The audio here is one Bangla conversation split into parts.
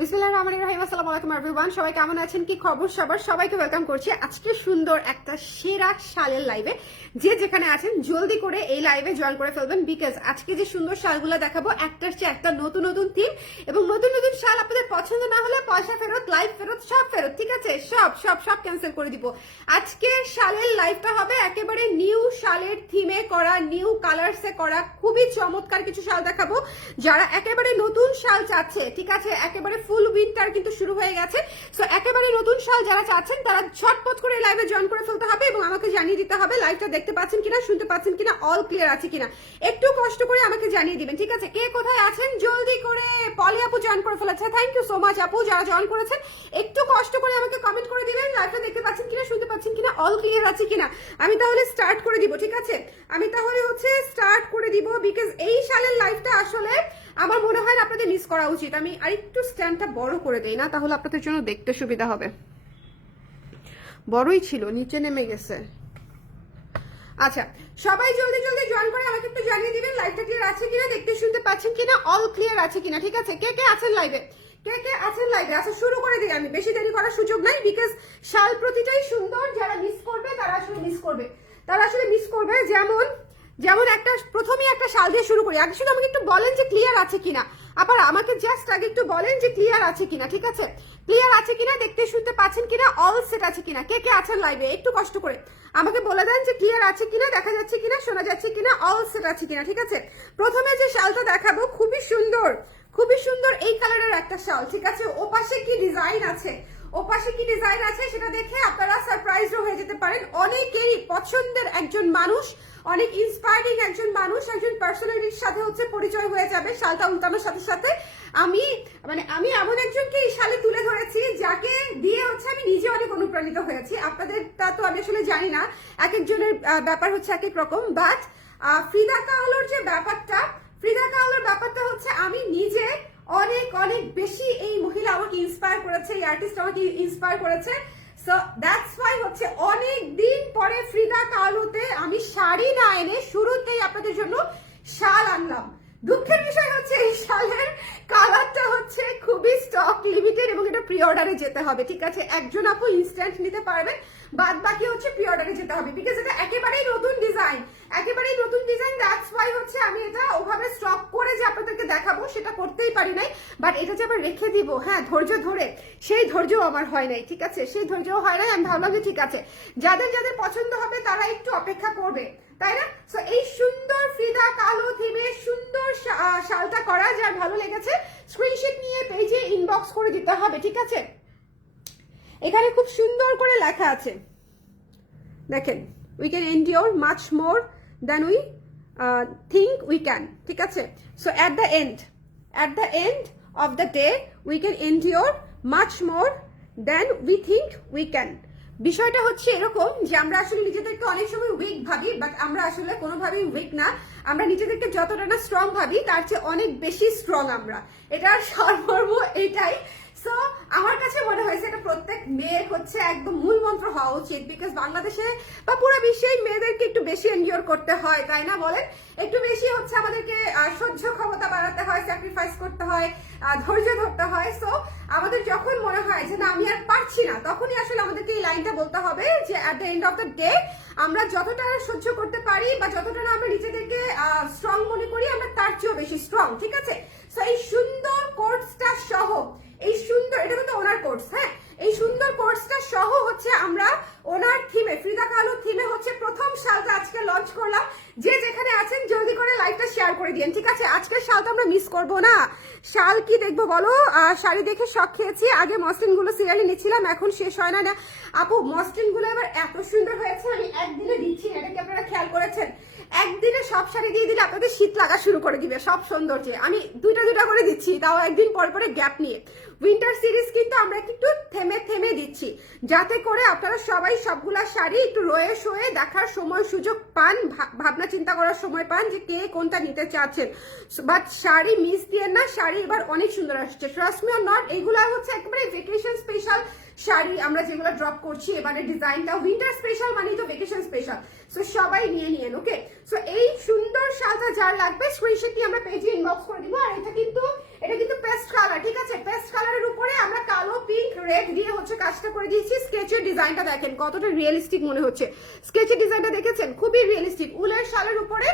বিসমিল্লাহির রহমানির রহিম। আসসালামু আলাইকুম এভরিওয়ান, সবাই কেমন আছেন, কি খবর সবার? সবাইকে ওয়েলকাম করছি আজকে সুন্দর একটা সেরা শালের লাইভে। যে যেখানে আছেন জলদি করে এই লাইভে জয়েন করে ফেলবেন, বিকজ আজকে যে সুন্দর শালগুলো দেখাবো একটার চেয়ে একটা নতুন নতুন থিম এবং নতুন নতুন শাল। আপনাদের পছন্দ না হলে পয়সা ফেরত, লাইভ ফেরত, সব ফেরত, ঠিক আছে? সব সব সব ক্যান্সেল করে দিব। আজকে শালের লাইভটা হবে একেবারে নিউ শালের থিমে করা, নিউ কালারসে করা, খুবই চমৎকার কিছু শাল দেখাবো। যারা একেবারে নতুন শাল চাচ্ছে, ঠিক আছে, একেবারে ফুল উইন্টার কিন্তু শুরু হয়ে গেছে, সো একেবারে নতুন শাল যারা চাচ্ছেন তারা ঝটপট করে লাইভে জয়েন করে ফেলতে হবে এবং আমাকে জানিয়ে দিতে হবে লাইভটা দেখতে পাচ্ছেন কিনা, শুনতে পাচ্ছেন কিনা, অল ক্লিয়ার আছে কিনা। একটু কষ্ট করে আমাকে জানিয়ে দিবেন, ঠিক আছে? কে কোথায় আছেন জলদি করে। পলি আপু জয়েন করে ফেলেছে, থ্যাংক ইউ সো মাচ আপু যারা জয়েন করেছেন। একটু কষ্ট করে আমাকে কমেন্ট করে দিবেন লাইভটা দেখতে পাচ্ছেন কিনা, শুনতে পাচ্ছেন কিনা, অল ক্লিয়ার আছে কিনা। আমি তাহলে স্টার্ট করে দিব, ঠিক আছে? আমি তাহলে স্টার্ট করে দিব, বিকজ এই শালের লাইভটা আসলে আমার মনে হয় আপনাদের মিস করা উচিত। আমি আরেকটু স্ট্যান্ডটা বড় করে দেই না, তাহলে আপনাদের জন্য দেখতে সুবিধা হবে। বড়ই ছিল, নিচে নেমে গেছে। আচ্ছা, সবাই জলদি জলদি জয়েন করে আমাকে একটু জানিয়ে দিবেন লাইভটা ক্লিয়ার আছে কিনা, দেখতে শুনতে পাচ্ছেন কিনা, অল ক্লিয়ার আছে কিনা, ঠিক আছে? কে কে আছেন লাইভে, কে কে আছেন লাইভে? আচ্ছা, শুরু করে দিই আমি, বেশি দেরি করার সুযোগ নাই, বিকজ শাল প্রতিটাই সুন্দর। যারা মিস করবে তারা আসলে মিস করবে, যেমন যেমন একটা প্রথমেই একটা শাল দিয়ে শুরু করি। আগে শুধু আমাকে একটু বলেন যে ক্লিয়ার আছে কিনা। আবার আমাকে জাস্ট আগে একটু বলেন যে ক্লিয়ার আছে কিনা, ঠিক আছে? ক্লিয়ার আছে কিনা, দেখতে শুনতে পাচ্ছেন কিনা, অল সেট আছে কিনা। কে কে আছেন লাইভে একটু কষ্ট করে আমাকে বলে দেন যে ক্লিয়ার আছে কিনা, দেখা যাচ্ছে কিনা, শোনা যাচ্ছে কিনা, অল সেট আছে কিনা, ঠিক আছে? প্রথমে যে শালটা দেখাবো খুবই সুন্দর, খুবই সুন্দর এই কালারের একটা শাল, ঠিক আছে? ওপাশে কি ডিজাইন আছে, ওপাশে কি ডিজাইন আছে সেটা দেখে আপনারা সারপ্রাইজও হয়ে যেতে পারেন। অনেকেরই পছন্দের একজন মানুষ, অনেক ইন্সপায়ারিং একজন মানুষ, একজন পার্সোনালিটির সাথে পরিচয় হয়ে যাবে শালটা উল্টানোর সাথে সাথে। আমি এমন একজনকে এই শালে তুলে ধরেছি যাকে দিয়ে আমি নিজে অনেক অনুপ্রাণিত হয়েছি। আপনাদেরটা তো আমি আসলে জানি না, এক একজনের ব্যাপার এক এক রকম। বাট ফ্রিদা কাওলোর যে ব্যাপারটা, আমি নিজে অনেক অনেক বেশি, এই মহিলা আমাকে ইন্সপায়ার করেছে, এই আর্টিস্ট আমাকে ইন্সপায়ার করেছে। সো দ্যাটস ওয়াই অনেক দিন পরে ফ্রিদা কাওলোতে আমি শাড়ি না এনে শুরুতেই আপনাদের জন্য শাল আনলাম। দুঃখের বিষয় এই শালের কালারটা খুবই স্টক লিমিটেড এবং এটা প্রি অর্ডারে যেতে হবে, ঠিক আছে? একজন আপু ইনস্ট্যান্ট নিতে পারবেন, বাদ বাকি প্রি অর্ডারে যেতে হবে, বিকজ এটা একেবারেই নতুন ডিজাইন, একেবারেই নতুন ডিজাইন। দ্যাটস ওয়াই আমি এটা ওভাবে স্টক করে যে আপনাদেরকে দেখাবো সেটা করতেই পারি নাই। বাট এটা যে আবার রেখে দিব, হ্যাঁ, ধৈর্য ধরে, সেই ধৈর্য আমার হয় নাই, ঠিক আছে? সেই ধৈর্য হয় নাই। আমি ভাবলাম যে ঠিক আছে, যাদের যাদের পছন্দ হবে তারা একটু অপেক্ষা করবে, তাই না? সো এই সুন্দর ফ্রিদা কালো থিমে সুন্দর শালটা করা, যার ভালো লেগেছে স্ক্রিনশট নিয়ে পেজে ইনবক্স করে দিতে হবে, ঠিক আছে? এখানে খুব সুন্দর করে লেখা আছে, দেখেন, we can endure much more than we think we can, ঠিক আছে? So at the end of the day we can endure much more than we think we can. বিষয়টা এরকম যে আমরা আসলে নিজেদেরকে অনেক সময় উইক ভাবি, বাট আমরা আসলে কোনোভাবেই উইক না। আমরা নিজেদেরকে যতটা না স্ট্রং ভাবি তার চেয়ে অনেক বেশি স্ট্রং আমরা, এটার সারমর্ম এটাই। সো আমার কাছে মনে হয়েছে এটা প্রত্যেক মেয়ের একদম মূল মন্ত্র হওয়া উচিত, বিকজ বাংলাদেশে বা পুরো বিশ্বে মেয়েদেরকে একটু বেশি এনডিওর করতে হয়, তাই না বলেন? একটু বেশি আমাদেরকে সহ্য ক্ষমতা বাড়াতে হয়, স্যাক্রিফাইস করতে হয়, ধৈর্য ধরতে হয়। সো আমাদের যখন মনে হয় যে না আমি আর পারছি না, তখনই আসলে আমাদেরকে এই লাইনটা বলতে হবে যে at the end of the day আমরা যতটা সহ্য করতে পারি বা যতটা না আমরা নিজেদেরকে স্ট্রং মনে করি, আমরা তার চেয়েও বেশি স্ট্রং, ঠিক আছে? সো এই সুন্দর কোর্সটা সহ, এই সুন্দর, এটা কিন্তু ওনার কোর্স, হ্যাঁ, এই সুন্দর কোর্সটা সহ আমরা ওনার থিমে, ফ্রিদা কালো থিমে প্রথম শালটা আজকে লঞ্চ করলাম। যে যেখানে আছেন জলদি করে লাইভটা শেয়ার করে দিন, ঠিক আছে? আজকের শালটা আমরা মিস করবো না। শাল কি দেখবো বলো? শাড়ি দেখে শখ খেয়েছি, আগে মসলিন গুলো সিরিয়ালি নিচ্ছিলাম, এখন শেষ হয় না। আপু মসলিন গুলো এবার এত সুন্দর হয়েছে, আমি একদিনে দিচ্ছি না, এটা কি আপনারা খেয়াল করেছেন? একদিনে সব শাড়ি দিয়ে দিলে আপনাদের শীত লাগা শুরু করে দিবে সব সৌন্দর্যে। আমি দুইটা দুইটা করে দিচ্ছি, তাও একদিন পর পরে গ্যাপ নিয়ে। উইন্টার সিরিজ কিন্তু আমরা একটু থেমে থেমে দিচ্ছি, যাতে করে আপনারা সবাই সবগুলা শাড়ি একটু রয়ে শোয়ে দেখার সময় সুযোগ পান, ভাবনা চিন্তা করার সময় পান যে কে কোনটা নিতে চাচ্ছেন। বাট শাড়ি মিস দিয়ে না, শাড়ি এবার অনেক সুন্দর আসছে, ট্রাস্ট মি অর নট। এইগুলা একেবারে ভেকেশন স্পেশাল শাড়ি আমরা যেগুলো ড্রপ করছি এবারে ডিজাইনটা উইন্টার স্পেশাল মানেই তো ভেকেশন স্পেশাল। সো সবাই নিয়ে নিন, ওকে? সো এই সুন্দর শালটা যার লাগবে স্ক্রিনশট দিয়ে আমরা পেজে ইনবক্স করে দিব। আর এটা কিন্তু পেস্ট কালার, ঠিক আছে? পেস্ট কালারের উপরে আমরা কালো, পিঙ্ক, রেড দিয়ে হচ্ছে কাজটা করে দিয়েছি। স্কেচের ডিজাইনটা দেখেন কতটা রিয়েলিস্টিক মনে হচ্ছে। স্কেচের ডিজাইনটা দেখেছেন, খুবই রিয়েলিস্টিক। উলের শালের উপরে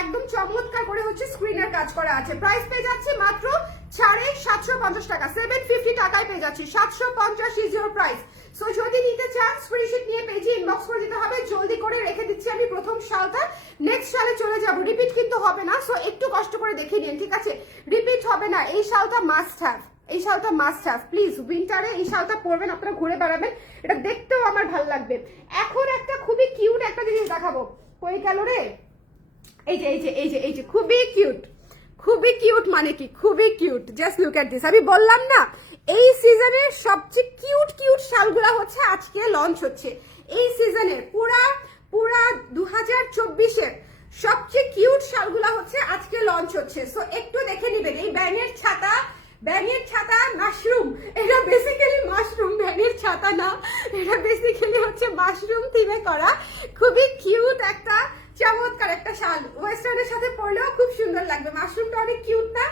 একদম চমৎকার করে হচ্ছে স্ক্রিনের কাজ করা আছে। প্রাইস পেয়ে যাচ্ছে মাত্র 750 টাকা, 750 টাকায় পেয়ে যাচ্ছি। 750 ইজ ইউর প্রাইস। সো যদি নিতে চান স্ক্রিনশট নিয়ে পেজে ইনবক্স করে দিতে হবে। জলদি করে রেখে দিচ্ছি আমি প্রথম শালটা, নেক্সট শালে চলে যাব। রিপিট কিন্তু হবে না, সো একটু কষ্ট করে দেখে নিন, ঠিক আছে? রিপিট হবে না। এই শালটা মাস্ট হ্যাভ, এই শালটা মাস্ট হ্যাভ। প্লিজ উইন্টারে এই শালটা পরবেন, আপনারা ঘুরে বেড়াবেন, এটা দেখতেও আমার ভালো লাগবে। এখন একটা খুবই কিউট একটা জিনিস দেখাবো। কই গেল রে? এই যে এই যে এই যে এই যে খুবই কিউট, খুবই কিউট। মানে কি খুবই cute? Just look at this. আমি বললাম না এই সিজনের সবচেয়ে কিউট কিউট শালগুলা হচ্ছে আজকে লঞ্চ হচ্ছে। এই সিজনের পুরা 2024-এর সবচেয়ে কিউট শালগুলা হচ্ছে আজকে লঞ্চ হচ্ছে। সো একটু দেখে নেবেন। এই ব্যাঙের ছাতা, ব্যাঙের ছাতা মাশরুম, এটা বেসিক্যালি মাশরুম, ব্যাঙের ছাতা না, এটা বেসিক্যালি হচ্ছে মাশরুম থিমে করা খুবই কিউট একটা চমৎকার একটা শাল। ওয়েস্টার্নের সাথে পরলেও খুব সুন্দর লাগবে। মাশরুমটা অনেক কিউট না?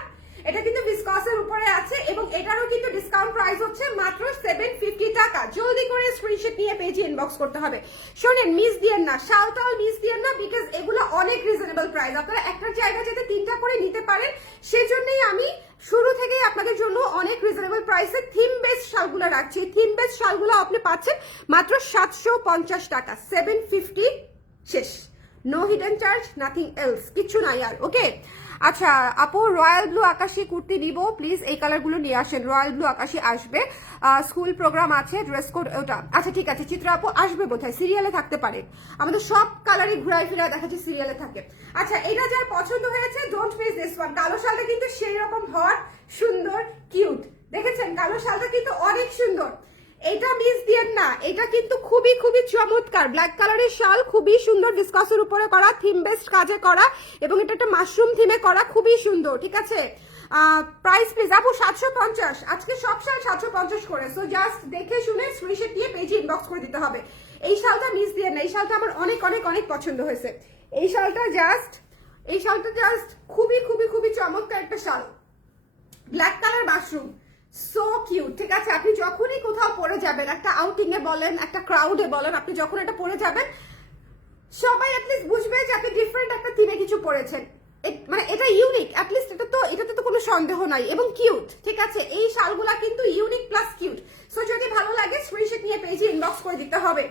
এটা কিন্তু ভিসকসের উপরে আছে এবং এটারও কিন্তু ডিসকাউন্ট প্রাইস হচ্ছে মাত্র 750 টাকা। জলদি করে স্ক্রিনশট নিয়ে পেজে ইনবক্স করতে হবে। শোনেন, মিস দিয়েন না, শালটাও মিস দিয়েন না, বিকজ এগুলো অনেক রিজনেবল প্রাইস। আপনারা একটা জায়গা যেতে 3টা করে নিতে পারেন, সেজন্যই আমি শুরু থেকেই আপনাদের জন্য অনেক রিজনেবল প্রাইসে থিম বেসড শালগুলো রাখছি। থিম বেসড শালগুলো আপনি পাচ্ছেন মাত্র 750 টাকা। 750 শেষ। No hidden charge, nothing else, কিচ্ছু নাই আর। ওকে, আচ্ছা আপু, রয়্যাল ব্লু আকাশি কুর্তি নিব, প্লিজ এই কালারগুলো নিয়ে আসেন। রয়্যাল ব্লু আকাশি আসবে, স্কুল প্রোগ্রাম আছে, ড্রেস কোড ওটা। আচ্ছা ঠিক আছে, চিত্রা আপু আসবে বোধহয়, সিরিয়ালে থাকতে পারে। আমাদের সব কালারই ঘুরাই ফিরায় দেখা যাচ্ছে সিরিয়ালে থাকে। আচ্ছা, এটা যার পছন্দ হয়েছে ডোন্ট মিস দিস ওয়ান। কালো শালটা কিন্তু সেই রকম হট, সুন্দর, কিউট। দেখেছেন কালো শালটা কিন্তু অনেক সুন্দর, এটা মিস দিয়েন না। এটা কিন্তু খুবই খুবই চমৎকার ব্ল্যাক কালারের শাল, খুবই সুন্দর, ডিসকাসের উপরে করা, থিম বেসড কাজে করা এবং এটা একটা মাশরুম থিমে করা, খুবই সুন্দর, ঠিক আছে? প্রাইস প্লিজ আপু 750। আজকে সব শাল 750 করে। সো জাস্ট দেখে শুনে স্ক্রিনশট দিয়ে পেজে ইনবক্স করে দিতে হবে। এই শালটা মিস দিয়েন না, এই শালটা আমার অনেক অনেক অনেক পছন্দ হয়েছে। এই শালটা জাস্ট খুবই খুবই খুবই চমৎকার একটা শাল, black colour mushroom, so cute, ঠিক আছে? আপনি যখনই কোথাও পরে যাবেন, একটা আউটিং এ বলেন, একটা ক্রাউডে বলেন, আপনি যখন এটা পরে যাবেন সবাই অ্যাটলিস্ট বুঝবে যে আপনি ডিফারেন্ট একটা থিমে কিছু পরেছেন। মানে এটা ইউনিক, অ্যাটলিস্ট এটাতে তো কোনো সন্দেহ নাই, এবং কিউট, ঠিক আছে? এই শালগুলা কিন্তু ইউনিক প্লাস কিউট। সো যদি ভালো লাগে স্ক্রিনশট নিয়ে পেজে ইনবক্স করে দিতে হবে।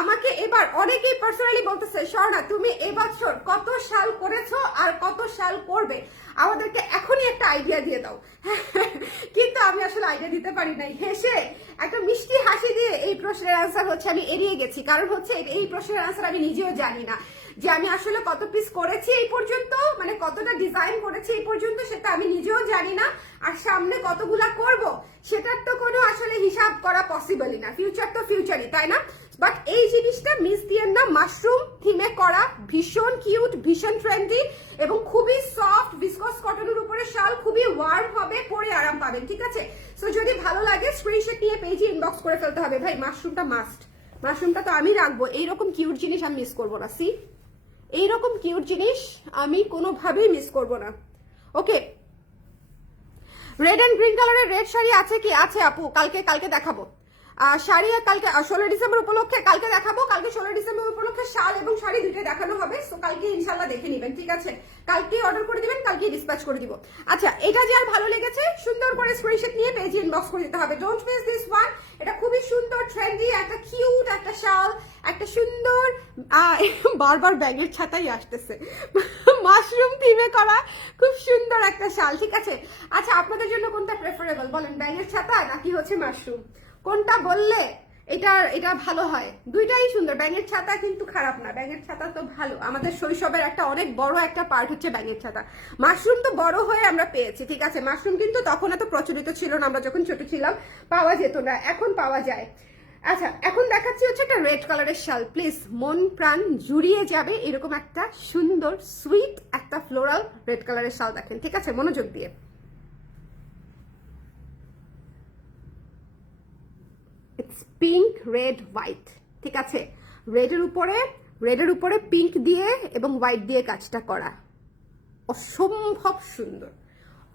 আমাকে এবার অনেকেই পার্সোনালি বলতেছে, স্বর্ণা তুমি এবছর কত শাল করেছো আর কত শাল করবে, আমাদেরকে এখনই একটা আইডিয়া দিয়ে দাও। কিন্তু আমি আসলে আইডিয়া দিতে পারি নাই। হেসে একটা মিষ্টি হাসি দিয়ে এই প্রশ্নের অ্যান্সার হচ্ছে আমি এড়িয়ে গেছি, কারণ হচ্ছে এই প্রশ্নের অ্যান্সার আমি নিজেও জানি না যে আমি আসলে কত পিস করেছি এই পর্যন্ত, মানে কতটা ডিজাইন করেছি এই পর্যন্ত, সেটা আমি নিজেও জানি না। আর সামনে কতগুলা করব সেটার তো কোনো আসলে হিসাব করা পসিবলই না। ফিউচার তো ফিউচারই, তাই না? বাট এই জিনিসটা মিস দিয়েন না। মাশরুম থিমে করা, ভীষণ কিউট, ভীষণ ট্রেন্ডি এবং খুবই সফট ভিসকস কটনের উপরে শাল, খুবই ওয়ার্ম হবে, পরে আরাম পাবেন, ঠিক আছে? সো যদি ভালো লাগে স্ক্রিনশট নিয়ে পেজে ইনবক্স করে ফেলতে হবে। ভাই মাশরুমটা মাস্ট, মাশরুমটা তো আমি রাখবো। এইরকম কিউট জিনিস আমি মিস করবো না। সি, এইরকম কিউট জিনিস আমি কোনোভাবেই মিস করবো না। ওকে, রেড এন্ড গ্রিন কালারের রেড শাড়ি আছে কি? আছে আপু, কালকে দেখাবো। শাড়ি কালকে 16 ডিসেম্বর উপলক্ষে কালকে দেখাবো। কালকে 16 ডিসেম্বর উপলক্ষে শাল এবং শাড়ি দুটোই দেখানো হবে। সো কালকে ইনশাল্লাহ দেখে নেবেন, ঠিক আছে? কালকে অর্ডার করে দিবেন, কালকে ডিসপ্যাচ করে দিব। আচ্ছা, এটা যার ভালো লেগেছে সুন্দর করে স্ক্রিনশট নিয়ে পেজে ইনবক্স করে দিতে হবে। Don't miss this one. এটা খুবই সুন্দর, ট্রেন্ডি, একটা কিউট একটা শাল, একটা সুন্দর, বারবার ব্যাগের ছাতাই আসতেছে, মাশরুম থিমে করা খুব সুন্দর একটা শাল, ঠিক আছে? আচ্ছা, আপনাদের জন্য কোনটা প্রেফারেবল বলেন, ব্যাগের ছাতা নাকি হচ্ছে মাশরুম? কোনটা বললে এটা ভালো হয়? দুইটাই সুন্দর। ব্যাঙের ছাতা কিন্তু খারাপ না, ব্যাঙের ছাতা তো ভালো। আমাদের শৈশবের একটা অনেক বড় একটা পার্ট হচ্ছে ব্যাঙের ছাতা। মাশরুম তো বড় হয়ে আমরা পেয়েছি, ঠিক আছে? মাশরুম কিন্তু তখন এত প্রচলিত ছিল না, আমরা যখন ছোট ছিলাম পাওয়া যেত না, এখন পাওয়া যায়। আচ্ছা, এখন দেখাচ্ছি হচ্ছে একটা রেড কালারের শাল। প্লিজ মন প্রাণ জুড়িয়ে যাবে এরকম একটা সুন্দর সুইট একটা ফ্লোরাল রেড কালারের শাল দেখেন, ঠিক আছে? মনোযোগ দিয়ে। ইটস পিঙ্ক, রেড, হোয়াইট, ঠিক আছে? রেডের উপরে পিঙ্ক দিয়ে এবং হোয়াইট দিয়ে কাজটা করা, অসম্ভব সুন্দর,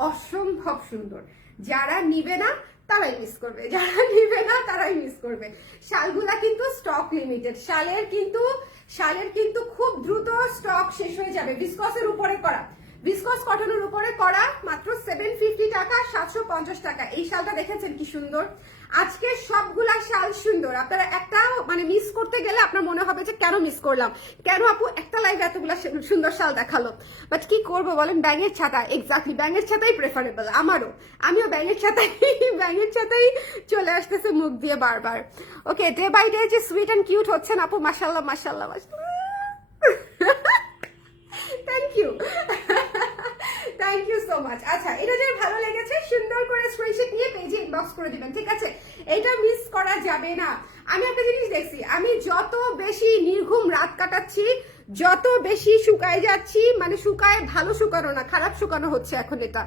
অসম্ভব সুন্দর। যারা নিবে না তারাই মিস করবে, যারা নিবে না তারাই মিস করবে। শালগুলা কিন্তু স্টক লিমিটেড, শালের কিন্তু খুব দ্রুত স্টক শেষ হয়ে যাবে। ভিসকসের উপরে করা, ভিসকস কটনের উপরে করা, মাত্র 750 টাকা, 750 টাকা। এই শালটা দেখেছেন কি সুন্দর। আজকে সবগুলা শাল সুন্দর, আপনারা একটা মানে মিস করতে গেলে আপনার মনে হবে যে কেন মিস করলাম, কেন আপু একটা লাইভে এতগুলা সুন্দর শাল দেখালো। বাট কি করবো বলেন, ব্যাঙের ছাতা, এক্স্যাক্টলি ব্যাঙের ছাতাই প্রেফারেবল। আমিও ব্যাঙের ছাতাই চলে আসতেছে মুখ দিয়ে বারবার। ওকে, ডে বাই ডে যে সুইট এন্ড কিউট হচ্ছেন আপু, মাশাআল্লাহ মাশাআল্লাহ মাশাআল্লাহ। Thank you so much. আচ্ছা, এটা যদি ভালো লেগেছে সুন্দর করে স্ক্রিনশট নিয়ে পেজে ইনবক্স করে দিবেন, ঠিক আছে? এটা মিস করা যাবে না। আমি একটা জিনিস দেখছি, আমি যত বেশি নির্ঘুম রাত কাটাচ্ছি, যত বেশি শুকায় যাচ্ছি, মানে শুকায়, ভালো শুকানো না, খারাপ শুকানো হচ্ছে এখন এটা।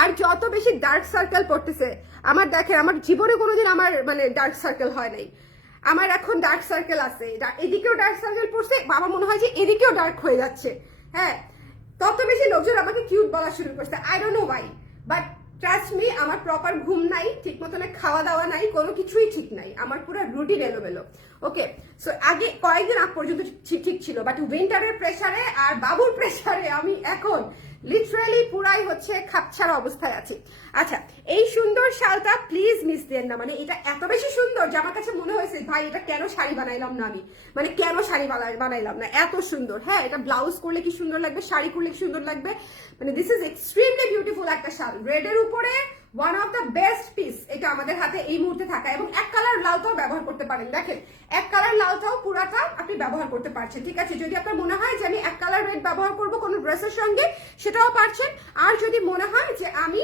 আর যত বেশি ডার্ক সার্কেল পড়তেছে আমার, দেখেন আমার জীবনে কোনোদিন আমার মানে ডার্ক সার্কেল হয় নাই, আমার এখন ডার্ক সার্কেল আছে। এদিকেও ডার্ক সার্কেল পড়ছে, বাবা মনে হয় যে এদিকেও ডার্ক হয়ে যাচ্ছে। হ্যাঁ, তত বেশি লোকজন আমাকে কিউট বলা শুরু করছে। I don't know Y, but trust me, আমার প্রপার ঘুম নাই, ঠিক মতন খাওয়া দাওয়া নাই, কোনো কিছুই ঠিক নাই, আমার পুরো রুটিন এলোমেলো। ওকে, সো আগে কয়েকদিন আগ পর্যন্ত ঠিক ছিল, বাট উইন্টারের প্রেসারে আর বাবুর প্রেসারে আমি এখন লিটারালি পুরাই হচ্ছে খাপছাড়া অবস্থায় আছি। আচ্ছা, এই সুন্দর শালটা প্লিজ মিস দেন না। মানে এটা এত বেশি সুন্দর যে আমার কাছে মনে হয়েছে ভাই এটা কেন শাড়ি বানাইলাম না আমি, মানে কেন শাড়ি বানাইলাম না, এত সুন্দর। হ্যাঁ, এটা ব্লাউজ করলে কি সুন্দর লাগবে, শাড়ি করলে কি সুন্দর লাগবে, মানে দিস ইজ এক্সট্রিমলি বিউটিফুল একটা শাল। রেডের উপরে one of the best piece এটা আমাদের হাতে এই মুহূর্তে থাকা। এবং এক কালার লালটাও ব্যবহার করতে পারেন, দেখেন এক কালার লালটাও পুরাটা আপনি ব্যবহার করতে পারছেন, ঠিক আছে? যদি আপনার মনে হয় যে আমি এক কালার রেড ব্যবহার করবো কোনো ড্রেসের সঙ্গে, সেটাও পারছেন। আর যদি মনে হয় যে আমি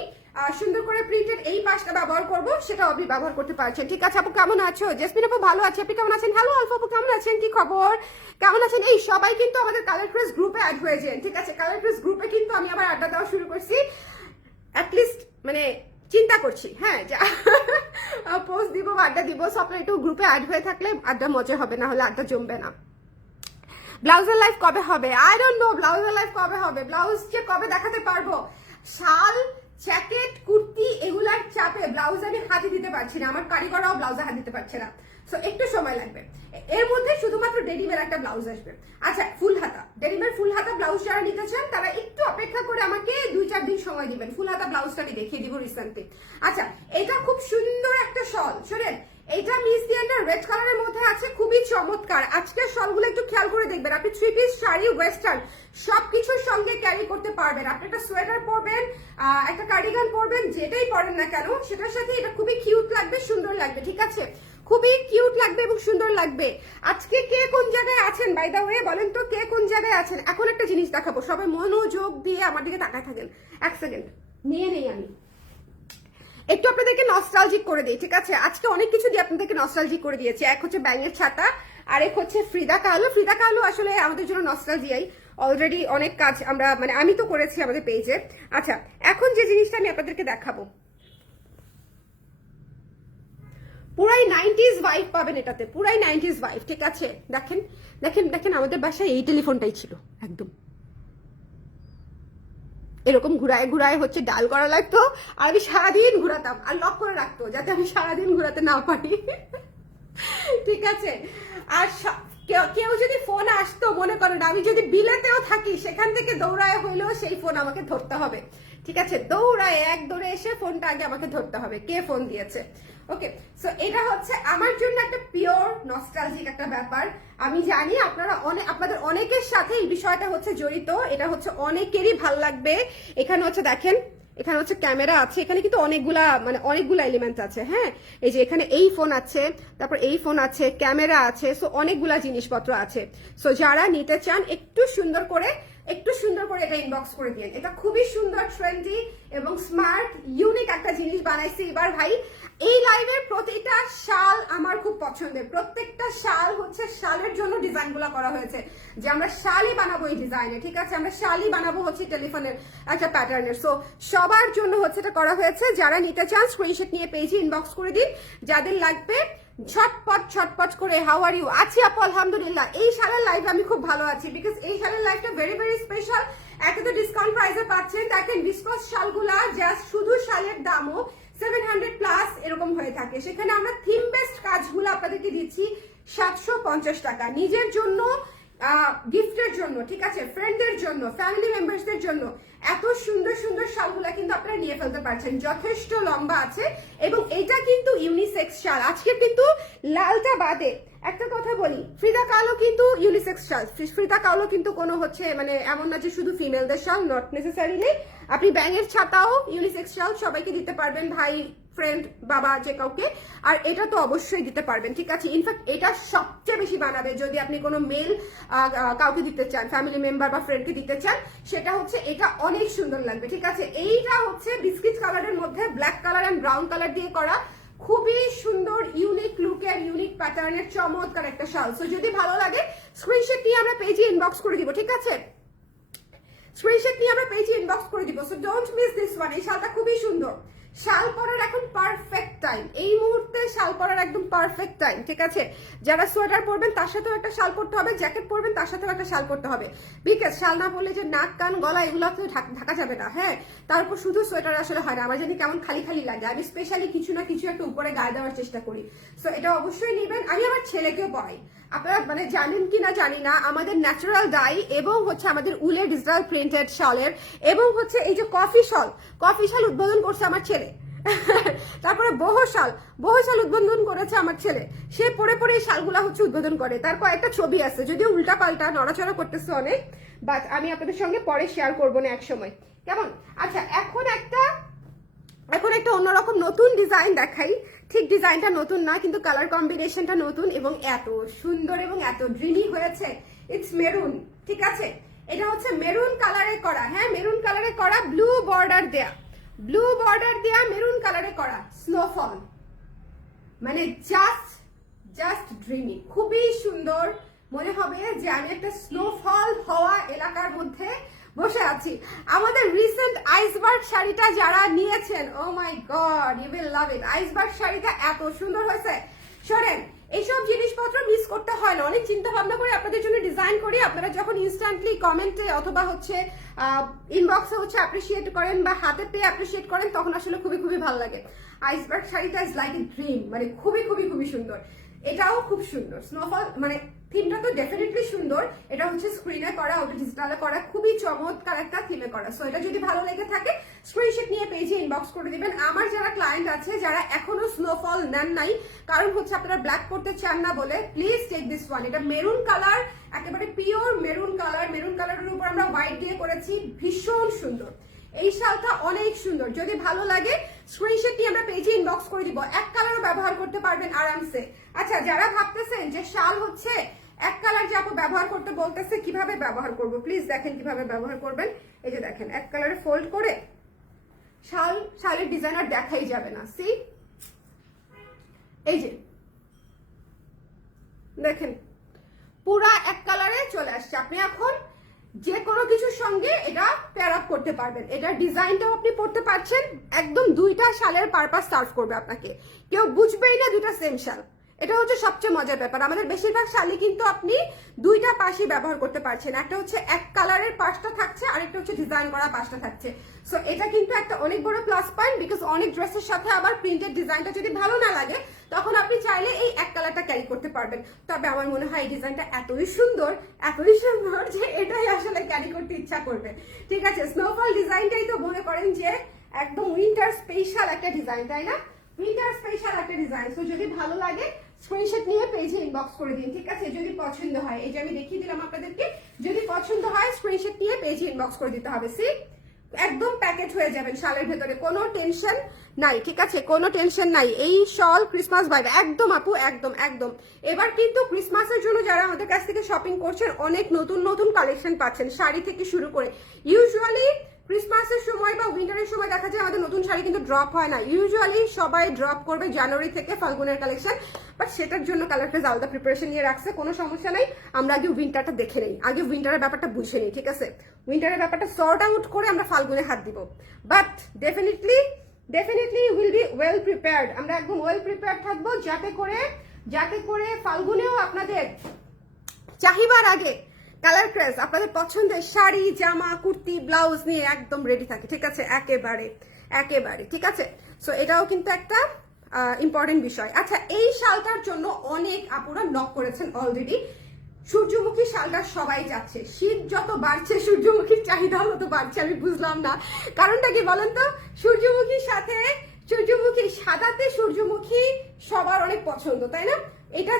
সুন্দর করে প্রিন্টেড এই পাশটা ব্যবহার করবো, সেটাও আপনি ব্যবহার করতে পারছেন, ঠিক আছে? আপু কেমন আছো? জেসমিন আপু ভালো আছে, আপনি কেমন আছেন? হ্যালো আলফা আপু কেমন আছেন, কি খবর, কেমন আছেন? এই সবাই কিন্তু আমাদের কালার ক্রেজ গ্রুপে অ্যাড হয়ে যান, ঠিক আছে? কালার ক্রেজ গ্রুপে কিন্তু আমি আবার আড্ডা দেওয়া শুরু করছি, অ্যাটলিস্ট মানে চিন্তা করছি, হ্যাঁ, পোস্ট দিব, আড্ডা দিব। সো আপনারা একটু গ্রুপে অ্যাড হয়ে থাকলে আড্ডা মজা হবে, না হলে আড্ডা জমবে না। ব্লাউজের লাইভ কবে হবে? আই ডোন্ট নো ব্লাউজের লাইভ কবে হবে, ব্লাউজ যে কবে দেখাতে পারবো। শাল, জ্যাকেট, কুর্তি এগুলার চাপে ব্লাউজ আমি হাতে দিতে পারছি না, আমার কারিগররাও ব্লাউজে হাত দিতে পারছে না। সো একটু সময় লাগবে। এর মধ্যে শুধুমাত্র ডেনিমের একটা ব্লাউজ আসবে। আচ্ছা, ফুল হাতা, ডেনিমের ফুল হাতা ব্লাউজ যারা নিতে চান তারা একটু অপেক্ষা করে আমাকে 2-4 দিন সময় দিবেন, ফুল হাতা ব্লাউজটা আমি দেখিয়ে দিব রিসেন্টলি। আচ্ছা, এটা খুব সুন্দর একটা শল, শোনেন, এটা মিস দিয়ানটা রেড কালারের মধ্যে আছে, খুবই চমৎকার। আজকের শলগুলো একটু খেয়াল করে দেখবেন, আপনি 3 পিস শাড়ি, ওয়েস্টার্ন সবকিছুর সঙ্গে ক্যারি করতে পারবেন। আপনি একটা সোয়েটার পরবেন, একটা কার্ডিগান পরবেন, যেটাই পরেন না কেন সেটার সাথে এটা খুবই কিউট লাগবে, সুন্দর লাগবে, ঠিক আছে? খুবই কিউট লাগবে এবং সুন্দর লাগবে। আজকে কে কোন জায়গায় আছেন বাই দা ওয়ে বলেন তো, কে কোন জায়গায় আছেন? এখন একটা জিনিস দেখাবো, সবাই মনোযোগ দিয়ে আমার দিকে তাকায় থাকেন। এক সেকেন্ড নিয়ে নেই আমি, একটু আপনাদেরকে নস্টালজিক করে দিই, ঠিক আছে? আজকে অনেক কিছু দিয়ে আপনাদেরকে নস্টালজিক করে দিয়েছি। এক হচ্ছে ব্যাঙের ছাতা, আর এক হচ্ছে ফ্রিদা কালো। ফ্রিদা কালো আসলে আমাদের জন্য নস্টালজিয়াই, অলরেডি অনেক কাজ আমরা মানে আমি তো করেছি আমাদের পেজে। আচ্ছা, এখন যে জিনিসটা আমি আপনাদেরকে দেখাবো, পুরাই 90s ভাইব পাবেন এটাতে, পুরাই 90s ভাইব, ঠিক আছে? দেখেন দেখেন দেখেন, আমাদের বাসায় এই টেলিফোনটাই ছিল, একদম এরকম ঘুরায় ঘুরায় হচ্ছে ডাল করা লাগতো, আর আমি সারাদিন ঘুরাতাম, আর লক করে রাখতো যাতে আমি সারাদিন ঘুরাতে না পারি, ঠিক আছে? আর কেউ যদি ফোন আসতো, মনে করেন আমি যদি বিলেতেও থাকি, সেখান থেকে দৌড়ায় হইলেও সেই ফোন আমাকে ধরতে হবে, ঠিক আছে? দৌড়ায় এক দৌড়ে এসে ফোনটা আগে আমাকে ধরতে হবে, কে ফোন দিয়েছে। ওকে, সো এটা হচ্ছে আমার জন্য একটা পিওর নস্টালজিক একটা ব্যাপার। আমি জানি আপনাদের অনেকের সাথে এই বিষয়টা হচ্ছে জড়িত, এটা হচ্ছে অনেকেরই ভাল লাগবে। এখানে হচ্ছে দেখেন, এখানে হচ্ছে ক্যামেরা আছে, এখানে কিন্তু অনেকগুলা এলিমেন্ট আছে। হ্যাঁ, এই যে এখানে এই ফোন আছে, তারপর এই ফোন আছে, ক্যামেরা আছে, সো অনেকগুলা জিনিসপত্র আছে। সো যারা নিতে চান একটু সুন্দর করে এটা ইনবক্স করে দিন। এটা খুবই সুন্দর, ট্রেন্ডি এবং স্মার্ট, ইউনিক একটা জিনিস বানাইছি এবার ভাই। এই লাইভের প্রতিটা শাল আমার খুব পছন্দের, প্রত্যেকটা শাল হচ্ছে শালের জন্য ডিজাইন গুলা করা হয়েছে, যে আমরা শালই বানাবো এই ডিজাইনে, ঠিক আছে? আমরা শালই বানাবো হচ্ছে টেলিফোনের একটা প্যাটার্নের। সো সবার জন্য হচ্ছে এটা করা হয়েছে। যারা নিতে চান স্ক্রিনশট নিয়ে পেজে ইনবক্স করে দিন, যাদের লাগবে ছটপট করে। How are you? আছি আপু, আলহামদুলিল্লাহ। এই শালের লাইভ আমি খুব ভালো আছি, বিকজ এই শালের লাইভটা ভেরি ভেরি স্পেশাল। একে তো ডিসকাউন্ট প্রাইসে পাচ্ছেন। দেখেন ভিসকস শালগুলা জাস্ট শুধু শালের দামও 700 প্লাস এরকম হয়ে থাকে, সেখানে আমরা থিম বেস্ট কাজগুলো আপনাদেরকে দিচ্ছি 750 টাকা। নিজের জন্য, গিফটের জন্য, ঠিক আছে, ফ্রেন্ডদের জন্য, ফ্যামিলি মেম্বার্সদের জন্য এত সুন্দর সুন্দর শালগুলা কিন্তু আপনারা নিয়ে ফেলতে পারছেন। যথেষ্ট লম্বা আছে এবং এটা কিন্তু ইউনিসেক্স শাল। আজকে কিন্তু লালটা বাদে একটা কথা বলি, ফ্রিদা কালো কিন্তু ইউনিসেক্স শাল। ফ্রিদা কালো কিন্তু কোনো হচ্ছে মানে এমন না যে শুধু ফিমেলদের শাল, নট নেসেসারিলি। আপনি ব্যাঙের ছাতাও ইউনিসেক্স শাল সবাইকে দিতে পারবেন, ভাই, ফ্রেন্ড, বাবা, যে কাউকে। আর এটা তো অবশ্যই দিতে পারবেন, ঠিক আছে। ইনফ্যাক্ট এটা সবচেয়ে বেশি বানাবে যদি আপনি কোনো মেল কাউকে দিতে চান, ফ্যামিলি মেম্বার বা ফ্রেন্ডকে দিতে চান, সেটা হচ্ছে এটা অনেক সুন্দর লাগবে, ঠিক আছে। এইটা হচ্ছে বিস্কিট কালারের মধ্যে black colour and brown colour দিয়ে করা, খুবই সুন্দর ইউনিক লুকের, ইউনিক প্যাটার্নের চমৎকার একটা শাল। সো যদি ভালো লাগে স্ক্রিনশট নিয়ে আমরা পেজে ইনবক্স করে দিব, ঠিক আছে। স্ক্রিনশট নিয়ে আমরা পেজে ইনবক্স করে দিব। So don't miss this one. এই শালটা খুবই সুন্দর। শাল পরার এখন পারফেক্ট টাইম, এই মুহূর্তে শাল পরার একদম পারফেক্ট টাইম, ঠিক আছে। যারা সোয়েটার পরবেন তার সাথেও একটা শাল পরতে হবে, জ্যাকেট পরবেন তার সাথেও একটা শাল পরতে হবে, বিকজ শাল না পরলে যে নাক কান গলা এগুলো তো ঢাকা যাবে না, হ্যাঁ। তারপর শুধু সোয়েটার আসলে হয় না, আমার জানি কেমন খালি খালি লাগে। আমি স্পেশালি কিছু না কিছু একটা উপরে গায়ে দেওয়ার চেষ্টা করি। সো এটা অবশ্যই নেবেন। আমি আমার ছেলেকেও পরাই, আপনারা মানে জানেন কি না জানি না, আমাদের ন্যাচারাল ডাই এবং হচ্ছে আমাদের উলের ডিজিটাল প্রিন্টেড শালের এবং হচ্ছে এই যে কফি শাল উদ্বোধন করছে আমার ছেলে। তারপরে বহুশাল উদ্বোধন করেছে আমার ছেলে। সে পরে পরে এই শালগুলা হচ্ছে উদ্বোধন করে। তার কয়েকটা ছবি আছে, যদিও উল্টা পাল্টা নড়াচড়া করতেছে অনেক, বাট আমি আপনাদের সঙ্গে পরে শেয়ার করবো না এক সময়, কেমন। আচ্ছা, এখন একটা অন্যরকম নতুন ডিজাইন দেখাই। ঠিক ডিজাইনটা নতুন না, কিন্তু কালার কম্বিনেশনটা নতুন এবং এত সুন্দর এবং এত ড্রিমি হয়েছে। ইটস মেরুন, ঠিক আছে। এটা হচ্ছে মেরুন কালারে করা, হ্যাঁ, মেরুন কালারে করা, ব্লু বর্ডার দেয়া মেরুন কালারে করা স্নোফল, মানে জাস্ট ড্রিমি, খুবই সুন্দর। মনে হবে যে আমি একটা স্নোফল হওয়া এলাকার মধ্যে বসে আছি। আমাদের রিসেন্ট আইসবার্গ শাড়িটা যারা নিয়েছেন, oh my god, you will love it. Iceberg শাড়িটা এত সুন্দর হয়েছে। শোনেন, এইসব জিনিসপত্র মিস করতে হয় না, অনেক চিন্তা ভাবনা করে আপনাদের জন্য ডিজাইন করি। আপনারা যখন ইনস্ট্যান্টলি কমেন্টে অথবা হচ্ছে ইনবক্সে হচ্ছে অ্যাপ্রিসিয়েট করেন বা হাতে পেয়ে অ্যাপ্রিসিয়েট করেন, তখন আসলে খুবই খুবই ভালো লাগে। আইসবার্গ শাড়িটা ইজ লাইক এ ড্রিম, মানে খুবই খুবই খুবই সুন্দর। এটাও খুব সুন্দর, স্নোফল মানে থিমটা তো ডেফিনেটলি সুন্দর। এটা হচ্ছে স্ক্রিনে করা, ওটা ডিজিটালে করা, খুবই চমৎকার একটা থিমে করা। সো এটা যদি ভালো লেগে থাকে স্ক্রিনশট নিয়ে পেজে ইনবক্স করে দিবেন। আমার যারা ক্লায়েন্ট আছে যারা এখনো স্নোফল নেন নাই, কারণ হচ্ছে আপনারা ব্ল্যাক করতে চান না বলে, প্লিজ টেক দিস ওয়ান। এটা মেরুন কালার, একেবারে পিওর মেরুন কালারের উপর আমরা হোয়াইট দিয়ে করেছি, ভীষণ সুন্দর। এই শালটা অনেক সুন্দর। যদি ভালো লাগে স্ক্রিনশট নিয়ে আমরা পেজে ইনবক্স করে দিব। এক কালারও ব্যবহার করতে পারবেন আরামসে। আচ্ছা, যারা ভাবতেছেন যে শাল হচ্ছে এক কালার যে আপু ব্যবহার করতে বলতেছে, কিভাবে ব্যবহার করব, প্লিজ দেখেন কিভাবে ব্যবহার করবেন। এই যে দেখেন, এক কালারে ফোল্ড করে শালের ডিজাইন আর দেখাই যাবে না। সি, এই যে দেখেন পুরা এক কালারে চলে আসছে। আপনি এখন যে কোনো কিছুর সঙ্গে এটা পেয়ার আপ করতে পারবেন। এটা ডিজাইনটাও আপনি পড়তে পারছেন, একদম দুইটা শালের পারপাস সার্ভ করবে আপনাকে, কেউ বুঝবেই না দুইটা সেম শাল। এটা হচ্ছে সবচেয়ে মজার ব্যাপার। আমাদের বেশিরভাগ শালি কিন্তু আপনি দুইটা পাশই ব্যবহার করতে পারছেন, একটা হচ্ছে এক কালারের পাশটা থাকছে আর একটা হচ্ছে ডিজাইন করা পাশটা থাকছে। সো এটা কিন্তু একটা অনেক বড় প্লাস পয়েন্ট, বিকজ অনেক ড্রেসের সাথে আবার প্রিন্টেড ডিজাইনটা যদি ভালো না লাগে তখন আপনি চাইলে এই এক কালারটা ক্যারি করতে পারবেন। তবে আমার মনে হয় এই ডিজাইনটা এতই সুন্দর যে এটাই আসলে ক্যারি করতে ইচ্ছা করবে, ঠিক আছে। স্নোফল ডিজাইনটাই তো মনে করেন যে একদম উইন্টার স্পেশাল একটা ডিজাইন, তাই না? উইন্টার স্পেশাল একটা ডিজাইন। সো যদি ভালো লাগে স্ক্রিনশট নিয়ে পেজে ইনবক্স করে দিন, ঠিক আছে। যদি পছন্দ হয়, এই যে আমি দেখিয়ে দিলাম আপনাদেরকে, যদি পছন্দ হয় স্ক্রিনশট নিয়ে পেজে ইনবক্স করে দিতে হবে। সি, একদম প্যাকেট হয়ে যাবেন শালের ভেতরে, কোনো টেনশন নাই, ঠিক আছে, কোনো টেনশন নাই। এই শল ক্রিসমাস ভাইব একদম আপু, একদম একদম। এবার কিন্তু ক্রিসমাসের জন্য যারা আমাদের কাছ থেকে শপিং করছেন অনেক নতুন নতুন কালেকশন পাচ্ছেন, শাড়ি থেকে শুরু করে। ইউজুয়ালি ক্রিসমাসের সময় বা উইন্টারের সময় দেখা যায় আমাদের নতুন শাড়ি কিন্তু ড্রপ হয় না। ইউজুয়ালি সবাই ড্রপ করবে জানুয়ারি থেকে ফাল্গুনের কালেকশন, বাট সেটার জন্য কালার ফ্রেজ আলাদা প্রিপারেশন নিয়ে রাখছে, কোনো সমস্যা নাই। আমরা আগে উইন্টারটা দেখে নেই, আগে উইন্টারের ব্যাপারটা বুঝে নিই, ঠিক আছে। উইন্টারের ব্যাপারটা সর্ট আউট করে আমরা ফাল্গুনে হাত দিব, but definitely will be well prepared. আমরা একদম ওয়েল প্রিপেয়ার্ড থাকবো, যাতে করে ফাল্গুনেও আপনাদের চাহিবার আগে কালার ক্রেজ আপনাদের পছন্দের শাড়ি জামা কুর্তি ব্লাউজ নিয়ে একদম রেডি থাকে, ঠিক আছে, একেবারে একেবারে ঠিক আছে। সো এটাও কিন্তু একটা ইম্পর্টেন্ট বিষয়। আচ্ছা, এই শালটার জন্য অনেক আপুরা নক করেছেন অলরেডি। সূর্যমুখী শালটা সবাই যাচ্ছে, শীত যত বাড়ছে সূর্যমুখীর চাহিদাও তত বাড়ছে। আমি বুঝলাম না কারণটা কি বলেন তো? সূর্যমুখীর সাথে সূর্যমুখী, সাদাতে সূর্যমুখী সবার অনেক পছন্দ, তাই না? এটা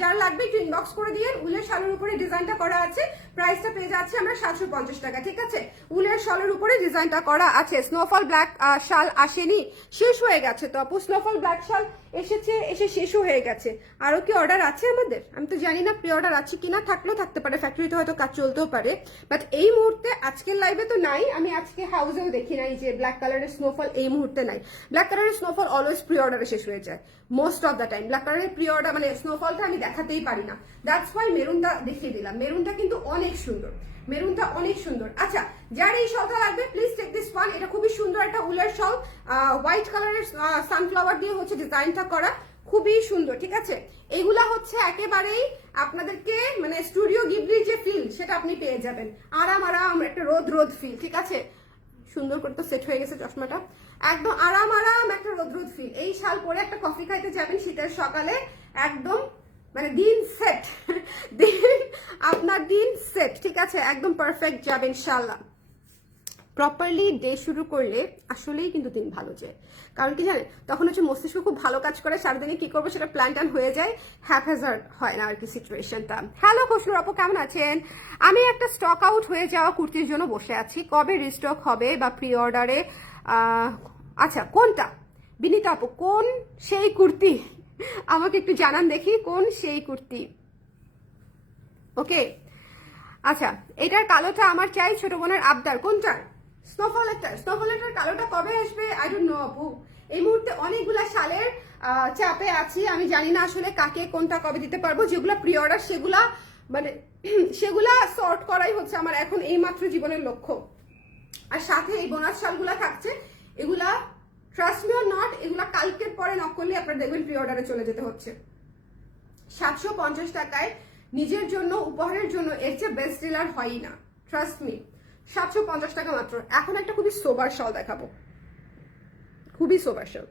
যারা লাগবে একটু ইনবক্স করে দিয়ে। উলের শালের উপরে ডিজাইনটা করা আছে, প্রাইসটা পেয়ে যাচ্ছে আমরা 750 টাকা, ঠিক আছে। উলের শালের উপরে ডিজাইনটা করা আছে। স্নোফল ব্ল্যাক শাল আসেনি, শেষ হয়ে গেছে তো আপু। স্নোফল ব্ল্যাক শাল এসে শেষও হয়ে গেছে। আরো কি অর্ডার আছে আমাদের? আমি তো জানি না প্রি অর্ডার আছে কিনা, থাকলেও থাকতে পারে, ফ্যাক্টরিতে হয়তো কাজ চলতেও পারে, বাট এই মুহূর্তে আজকের লাইভে তো নাই। আমি আজকে হাউসেও দেখি নাই যে ব্ল্যাক কালারের স্নোফল এই মুহূর্তে নাই। ব্ল্যাক কালারের স্নোফল অলওয়েজ প্রি অর্ডারে শেষ হয়ে যায় most of the time. Black কালারের প্রি অর্ডার মানে স্নোফলটা আমি দেখাতেই পারি না, দ্যাটস ওয়াই মেরুনটা দেখিয়ে দিলাম। মেরুনটা কিন্তু অনেক সুন্দর, মেরুনটা অনেক সুন্দর। আচ্ছা, যার এই শালটা লাগবে প্লিজ টেক দিস ওয়ান। এটা খুবই সুন্দর একটা উলের শাল, হোয়াইট কালারের সানফ্লাওয়ার দিয়ে হচ্ছে ডিজাইনটা করা, খুবই সুন্দর, ঠিক আছে। এগুলা হচ্ছে একেবারেই আপনাদেরকে মানে স্টুডিও গিবলির যে ফিল সেটা আপনি পেয়ে যাবেন। আরাম আরাম একটা রোদ রোদ ফিল, ঠিক আছে। সুন্দর করে তো সেট হয়ে গেছে চশমাটা, একদম আরাম আরাম একটা রোদ রোদ ফিল। এই শাল পরে একটা কফি খাইতে যাবেন শীতের সকালে, একদম মানে দিন সেট, দিন আপনার দিন সেট, ঠিক আছে, একদম পারফেক্ট যাবে ইনশাআল্লাহ। প্রপারলি ডে শুরু করলে আসলেই কিন্তু দিন ভালো যায়। কারণ কি জানেন, তখন হচ্ছে মস্তিষ্ক খুব ভালো কাজ করে, সারাদিনে কি করবো সেটা প্ল্যান টান হয়ে যায়, হ্যাপহেজার্ড হয় না আর কি সিচুয়েশনটা। হ্যালো খুশনুর আপু, কেমন আছেন? আমি একটা স্টক আউট হয়ে যাওয়া কুর্তির জন্য বসে আছি, কবে রিস্টক হবে বা প্রি অর্ডারে? আচ্ছা, কোনটা বিনীতা আপু, কোন সেই কুর্তি আমাকে একটু জানান দেখি, কোন সেই কুর্তি? ওকে, আচ্ছা, এটার কালোটা আমার চাই, ছোট বোনের আবদার। কোনটার? স্নোফলেটার কালোটা কবে আসবে? আই ডোন্ট নো আপু, এই মুহূর্তে অনেকগুলা শালের চাপে আছি, আমি জানি না আসলে কাকে কোনটা কবে দিতে পারবো। যেগুলা প্রি অর্ডার সেগুলা মানে সেগুলা সর্ট করাই হচ্ছে আমার এখন এইমাত্র জীবনের লক্ষ্য। আর সাথে এই বোনাস শালগুলা থাকছে, এগুলা ট্রাস্ট মি অর নট, এগুলা কালকের পরে নক করলে আপনারা দেখবেন প্রি অর্ডারে চলে যেতে হচ্ছে। 750 টাকায় নিজের জন্য উপহারের জন্য এর চেয়ে বেস্ট ডিলার হয়ই না, ট্রাস্ট মি। 750 টাকা মাত্র। এখন একটা খুবই সোবার শাল দেখাবো, খুবই সোবার শাল।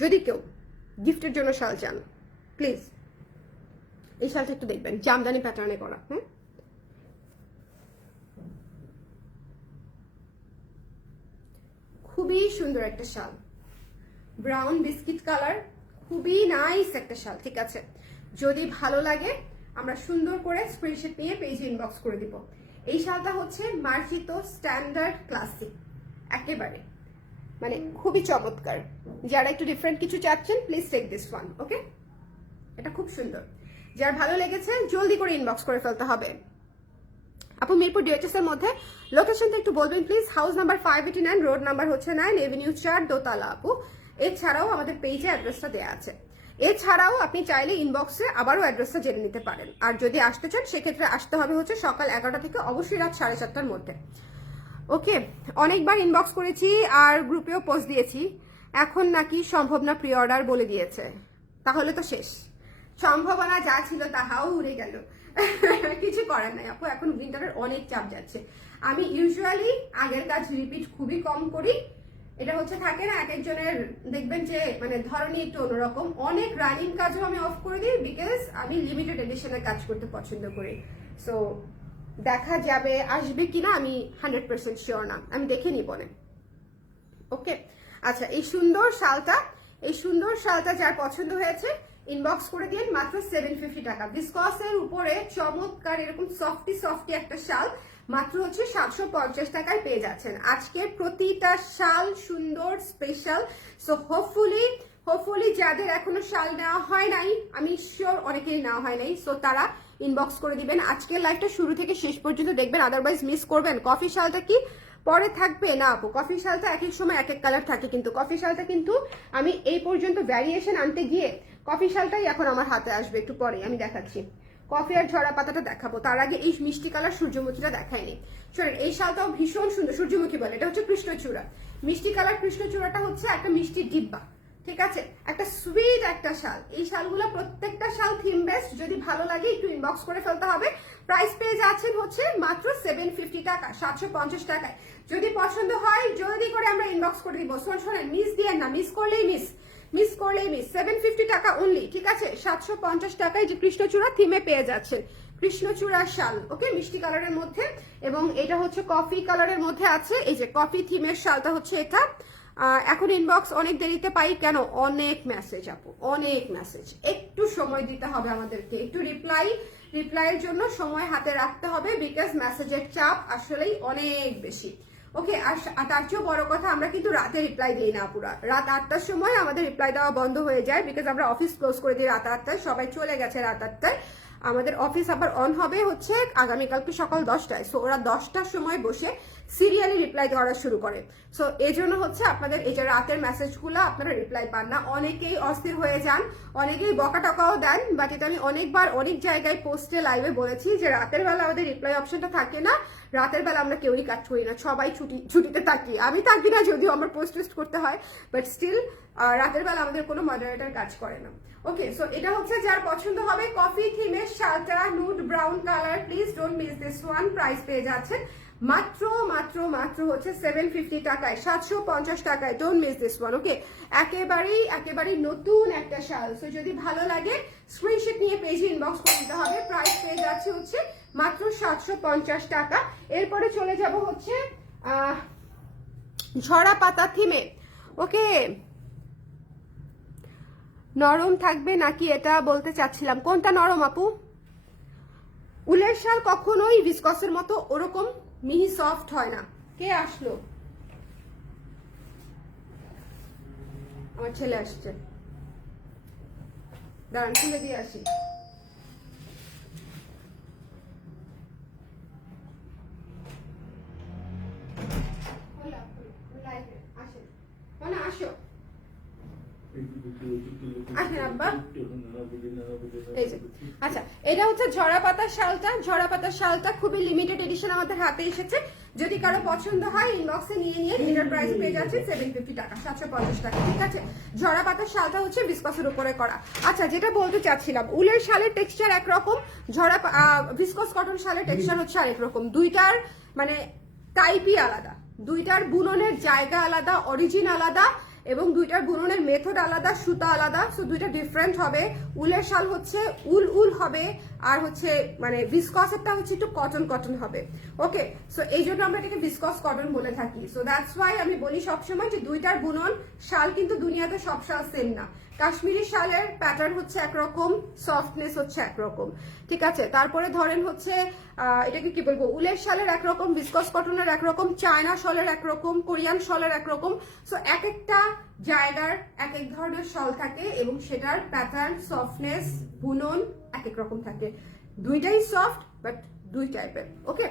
যদি কেউ গিফটের জন্য শাল চান প্লিজ এই শালটা একটু দেখবেন, জামদানি প্যাটার্নে করা। খুবই সুন্দর একটা শাল, ব্রাউন বিস্কিট কালার, খুবই নাইস একটা শাল, ঠিক আছে। যদি ভালো লাগে আমরা সুন্দর করে স্ক্রিনশট নিয়ে পেজে ইনবক্স করে দিব। এই শালটা হচ্ছে মার্জিত স্ট্যান্ডার্ড ক্লাসিক, একেবারে মানে খুবই চমৎকার। যারা একটু ডিফারেন্ট কিছু চাচ্ছেন প্লিজ টেক দিস ওয়ান, ওকে। এটা খুব সুন্দর, যার ভালো লেগেছে জলদি করে ইনবক্স করে ফেলতে হবে। আপু মিরপুর ডিওএইচএস এর মধ্যে লোকেশনটা একটু বলবেন please. House number 589, road number হচ্ছে 9, এভিনিউ 4, দোতলা আপু। এছাড়াও আমাদের পেজে অ্যাড্রেসটা দেওয়া আছে। এছাড়াও আপনি চাইলে ইনবক্সে আবারও অ্যাড্রেসটা জেনে নিতে পারেন। আর যদি আসতে চান সেক্ষেত্রে আসতে হবে হচ্ছে সকাল 11টা থেকে অবশ্যই রাত 7:30টার মধ্যে, ওকে। অনেকবার ইনবক্স করেছি আর গ্রুপেও পোস্ট দিয়েছি, এখন নাকি সম্ভব না প্রি অর্ডার বলে দিয়েছে। তাহলে তো শেষ, সম্ভাবনা যা ছিল তাহাও উড়ে গেল। কিছু করার নাই আপু, এখন উইন্টারের অনেক চাপ যাচ্ছে। আমি ইউজুয়ালি আগের কাজ রিপিট খুবই কম করি। এটা হচ্ছে থাকে না এক একজনের, দেখবেন যে মানে ধরনই একটু অন্যরকম। অনেক রানিং কাজও আমি অফ করে দিই বিকজ আমি লিমিটেড এডিশনের কাজ করতে পছন্দ করি। সো দেখা যাবে আসবে কিনা আমি 100% শিওর না, আমি দেখে নিব না, ওকে। আচ্ছা, এই সুন্দর শালটা যার পছন্দ হয়েছে ইনবক্স করে দিন, মাত্র 750 টাকা। বিসকসের উপরে চমৎকার এরকম সফটি একটা শাল মাত্র হচ্ছে 750 টাকায় পেয়ে যাচ্ছেন। আজকের প্রতিটা শাল সুন্দর, স্পেশাল। সো হোপফুলি যাদের এখনো শাল নেওয়া হয় নাই, আমি শিওর অনেকেই নেওয়া হয় নাই, সো তারা ইনবক্স করে দিবেন। আজকের লাইভটা শুরু থেকে শেষ পর্যন্ত দেখবেন, আদারওয়াইজ মিস করবেন। কফি শালটা কি পরে থাকবে না আপু? কফি শালটা এক এক সময় এক এক কালার থাকে, কিন্তু কফি শালটা কিন্তু আমি এই পর্যন্ত ভ্যারিয়েশন আনতে গিয়ে কফি শালটাই এখন আমার হাতে আসবে, একটু পরে আমি দেখাচ্ছি। কফি আর ঝরা পাতাটা দেখাবো, তার আগে এই মিষ্টি কালার সূর্যমুখীটা দেখায়নি। শোনেন, এই শালটাও ভীষণ সুন্দর, সূর্যমুখী বলে, এটা হচ্ছে কৃষ্ণচূড়া। মিষ্টি কালার কৃষ্ণচূড়াটা হচ্ছে একটা মিষ্টির ডিব্বা, ঠিক আছে, একটা সুইট একটা শাল। এই শালগুলো প্রত্যেকটা শাল থিম বেস্ট, যদি ভালো লাগে একটু ইনবক্স করে ফেলতে হবে। প্রাইস পেয়ে যাচ্ছেন হচ্ছে মাত্র 750 টাকা, 750 টাকায়। যদি পছন্দ হয় জলদি করে আমরা ইনবক্স করে দিব। শোনেন, মিস দিয়েন না, মিস করলেই মিস 750 টাকা অনলি। ঠিক আছে, 750 টাকায় যে কৃষ্ণচূড়া থিমে পেয়ে যাচ্ছেন, কৃষ্ণচূড়া শাল। ওকে, মিষ্টি কালারের মধ্যে, এবং এটা হচ্ছে কফি কালারের মধ্যে আছে। এই যে কফি থিমের শালটা হচ্ছে এটা। এখন ইনবক্স অনেক দেরিতে পাই কেন? অনেক মেসেজ আপু, অনেক মেসেজ, একটু সময় দিতে হবে আমাদেরকে, একটু রিপ্লাইয়ের জন্য সময় হাতে রাখতে হবে, বিকজ মেসেজের চাপ আসলেই অনেক বেশি। ওকে, আর তার চেয়েও বড় কথা, আমরা কিন্তু রাতে রিপ্লাই দিই না পুরা। রাত 8টার সময় আমাদের রিপ্লাই দেওয়া বন্ধ হয়ে যায়, বিকজ আমরা অফিস ক্লোজ করে দিই রাত 8টায়, সবাই চলে গেছে রাত 8টায়। আমাদের অফিস আবার অন হবে হচ্ছে আগামীকালকে সকাল 10টায়। সো ওরা 10টার সময় বসে সিরিয়ালি রিপ্লাই করা শুরু করে। সো এই জন্য হচ্ছে আপনাদের এই যে রাতের মেসেজগুলো আপনারা রিপ্লাই পান না, অনেকেই অস্থির হয়ে যান, অনেকেই বকা টকাও দেন। বাট এটা আমি অনেকবার অনেক জায়গায় পোস্টে লাইভে বলেছি যে রাতের বেলা আমাদের রিপ্লাই অপশনটা থাকে না, রাতের বেলা আমরা কেউই কাজ করি না, সবাই ছুটিতে থাকি। আমি থাকি না যদিও, আমার পোস্ট করতে হয়, বাট স্টিল রাতের বেলা আমাদের কোনো মডারেটর কাজ করে না। ওকে, সো এটা হচ্ছে যার পছন্দ হবে কফি থিমের শালটা, nude brown colour, please don't miss this one. Price পেয়ে যাচ্ছে মাত্র মাত্র মাত্র হচ্ছে 750 টাকায়, 750 টাকায়। Don't miss this one. Okay, একেবারেই নতুন একটা শাল। সো যদি ভালো লাগে স্ক্রিনশট নিয়ে পেজে ইনবক্স করে দিতে হবে। প্রাইস পেয়ে যাচ্ছে হচ্ছে মাত্র 750 টাকা। এরপরে চলে যাব হচ্ছে ঝরা পাতা থিমে। ওকে, নরম থাকবে নাকি এটা বলতে চাচ্ছিলাম। কোনটা নরম আপু? উলের শাল কখনোই ভিসকসের মতো ওরকম মিহি সফট হয় না। কে আসলো? আমার ছেলে আসছে, দাঁড়ান খুলে দিয়ে আসি। আসো, আচ্ছা, এটা হচ্ছে ঝরা পাতার শালটা। ঝরা পাতার শালটা খুবই লিমিটেড এডিশন আমাদের হাতে এসেছে। যদি কারো পছন্দ হয় ইনবক্সে নিয়ে এটার প্রাইস পেয়ে যাচ্ছে 750 টাকা, 750 টাকা। ঠিক আছে, ঝরা পাতার শালটা হচ্ছে ভিসকসের উপরে করা। আচ্ছা, যেটা বলতে চাচ্ছিলাম, উলের শালের টেক্সচার একরকম, ভিসকস কটন শালের টেক্সচার হচ্ছে আরেক রকম। দুইটার মানে টাইপই আলাদা, দুইটার বুননের জায়গা আলাদা, অরিজিন আলাদা, এবং দুইটার বুননের মেথড আলাদা, সুতা আলাদা। সো দুইটা ডিফারেন্ট হবে। উলের শাল হচ্ছে উল হবে, আর হচ্ছে মানে ভিসকসেরটা হচ্ছে একটু কটন হবে। ওকে, সো এই জন্য আমরা এটাকে ভিসকস কটন বলে থাকি। সো দ্যাটস ওয়াই আমি বলি সবসময় যে দুইটার বুনন শাল কিন্তু দুনিয়াতে সব শাল সেম না। কাশ্মীরি শালের প্যাটার্ন হচ্ছে একরকম, সফটনেস হচ্ছে একরকম। ঠিক আছে, তারপরে ধরেন হচ্ছে এটাকে কি বলবো, উলের শালের একরকম, ভিসকস কটনের একরকম, চায়না শলের একরকম, কোরিয়ান শলের একরকম। সো এক একটা জায়গার এক এক ধরনের শল থাকে, এবং সেটার প্যাটার্ন, সফটনেস, বুনন এক এক রকম থাকে। দুইটাই সফট বাট দুই টাইপের। ওকে,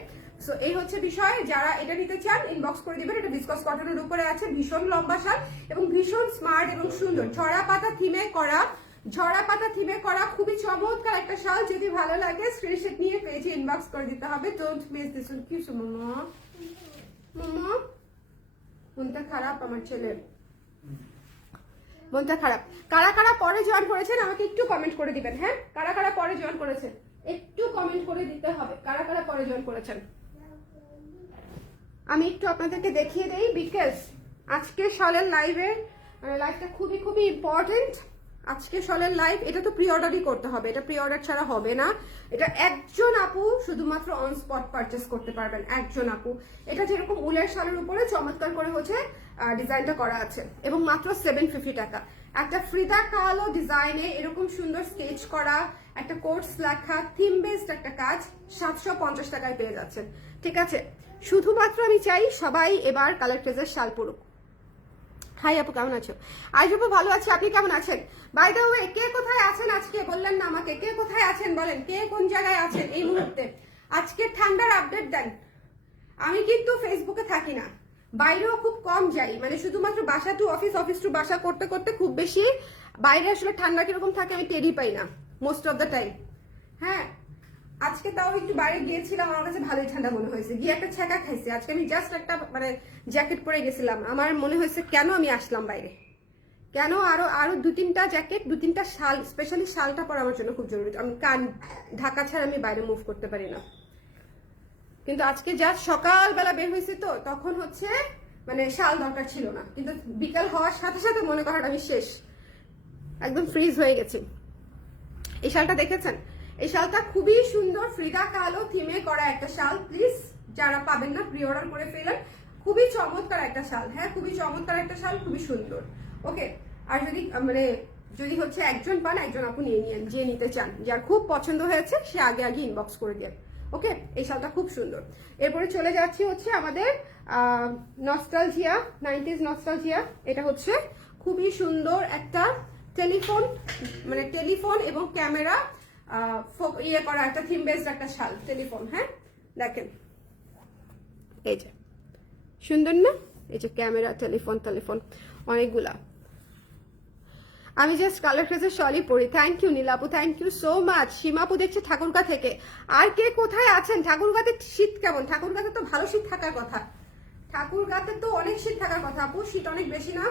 সো এই হচ্ছে বিষয়। যারা এটা নিতে চান ইনবক্স করে দিবেন। এটা ভিসকস কটনের উপরে আছে, ভীষণ লম্বা শাল এবং ভীষণ স্মার্ট এবং সুন্দর। ঝরা পাতা থিমে করা খুবই চমৎকার একটা শাল। যদি ভালো লাগে স্ক্রিনশট নিয়ে পেজে ইনবক্স করে দিতে হবে। Don't miss this one. কি মামা মনটা খারাপ, আমার ছেলের মনটা খারাপ। কারা কারা পরে জয়েন করেছেন আমাকে একটু কমেন্ট করে দিবেন। হ্যাঁ, কারা কারা পরে জয়েন করেছেন একটু কমেন্ট করে দিতে হবে। কারা কারা পরে জয়েন করেছেন আমি একটু আপনাদেরকে দেখিয়ে দেই, বিকজ আজকে শলের লাইভটা খুবই ইম্পর্টেন্ট। আজকে শলের লাইভ, এটা তো প্রি অর্ডারই করতে হবে, এটা প্রি অর্ডার ছাড়া হবে না। এটা একজন আপু শুধুমাত্র অন স্পট পারচেস করতে পারবেন, একজন আপু। এটা যেরকম উলের শালের উপরে চমৎকার করে হচ্ছে ডিজাইনটা করা আছে, এবং মাত্র 750 টাকা। একটা ফ্রিদা কালো ডিজাইনে এরকম সুন্দর স্কেচ করা, একটা কোর্স লেখা, থিম বেসড একটা কাজ 750 টাকায় পেয়ে যাচ্ছেন। ঠিক আছে, শুধুমাত্র আমি চাই সবাই এবার কালেক্টরের শাল পড়ুক। হাই আপু, কেমন আছো? আইজুপু ভালো আছি, আপনি কেমন আছেন? বাই দ্য ওয়ে, কে কোথায় আছেন আজকে বললেন না আমাকে, কে কোথায় আছেন বলেন, কে কোন জায়গায় আছেন এই মুহূর্তে? আজকে ঠান্ডার আপডেট দেন। আমি কিন্তু ফেসবুকে থাকি না, বাইরেও খুব কম যাই, মানে শুধুমাত্র বাসা টু অফিস, অফিস টু বাসা করতে করতে খুব বেশি বাইরে আসলে ঠান্ডা কিরকম থাকে আমি টেরই পাই না মোস্ট অফ দ্য টাইম। হ্যাঁ, আজকে তাও একটু বাইরে গিয়েছিলাম, আমার কাছে ভালোই ঠান্ডা মনে হয়েছে, গিয়ে একটা ছ্যাঁকা খাইছি। আজকে আমি জাস্ট একটা মানে জ্যাকেট পরে গেছিলাম, আমার মনে হয়েছে কেন আমি আসলাম বাইরে, কেন আরো আরো 2-3টা জ্যাকেট, 2-3টা শাল, স্পেশালি শালটা পরা আমার জন্য খুব জরুরি। আমি কান ঢাকা ছাড়া আমি বাইরে মুভ করতে পারি না। কিন্তু আজকে জাস্ট সকালবেলা বের হয়েছি তো, তখন হচ্ছে মানে শাল দরকার ছিল না, কিন্তু বিকাল হওয়ার সাথে সাথে মনে করেন আমি শেষ, একদম ফ্রিজ হয়ে গেছি। এই শালটা দেখেছেন? এই শালটা খুবই সুন্দর, ফ্রিদা কালো থিমে করা একটা শাল। প্লিজ যারা পাবেন না প্রি অর্ডার করে ফেলেন। খুবই চমৎকার একটা শাল, হ্যাঁ খুবই চমৎকার একটা শাল, খুবই সুন্দর। ওকে, আর যদি মানে যদি হচ্ছে একজন পান, একজন আপু নিয়ে নিন, যে নিতে চান, যার খুব পছন্দ হয়েছে সে আগে আগে ইনবক্স করে দেন। ওকে, এই শালটা খুব সুন্দর। এরপরে চলে যাচ্ছি হচ্ছে আমাদের নস্টালজিয়া, 90s নস্টালজিয়া। এটা হচ্ছে খুবই সুন্দর একটা টেলিফোন, মানে টেলিফোন এবং ক্যামেরা ইয়ে করা একটা থিম বেসড একটা শাল, টেলিফোন। হ্যাঁ দেখেন, এই যে সুন্দর না? এই যে ক্যামেরা, টেলিফোন অনেকগুলা। আমি জাস্ট কালার ক্রেজের শলই পরি। থ্যাংক ইউ নীলাপু, থ্যাংক ইউ সো মাচ। সীমাপু দেখছে ঠাকুরগা থেকে। আর কে কোথায় আছেন? ঠাকুরগাতে শীত কেমন? ঠাকুরগাতে তো ভালো শীত থাকার কথা, ঠাকুরগাতে তো অনেক শীত থাকার কথা। আপু শীত অনেক বেশি না?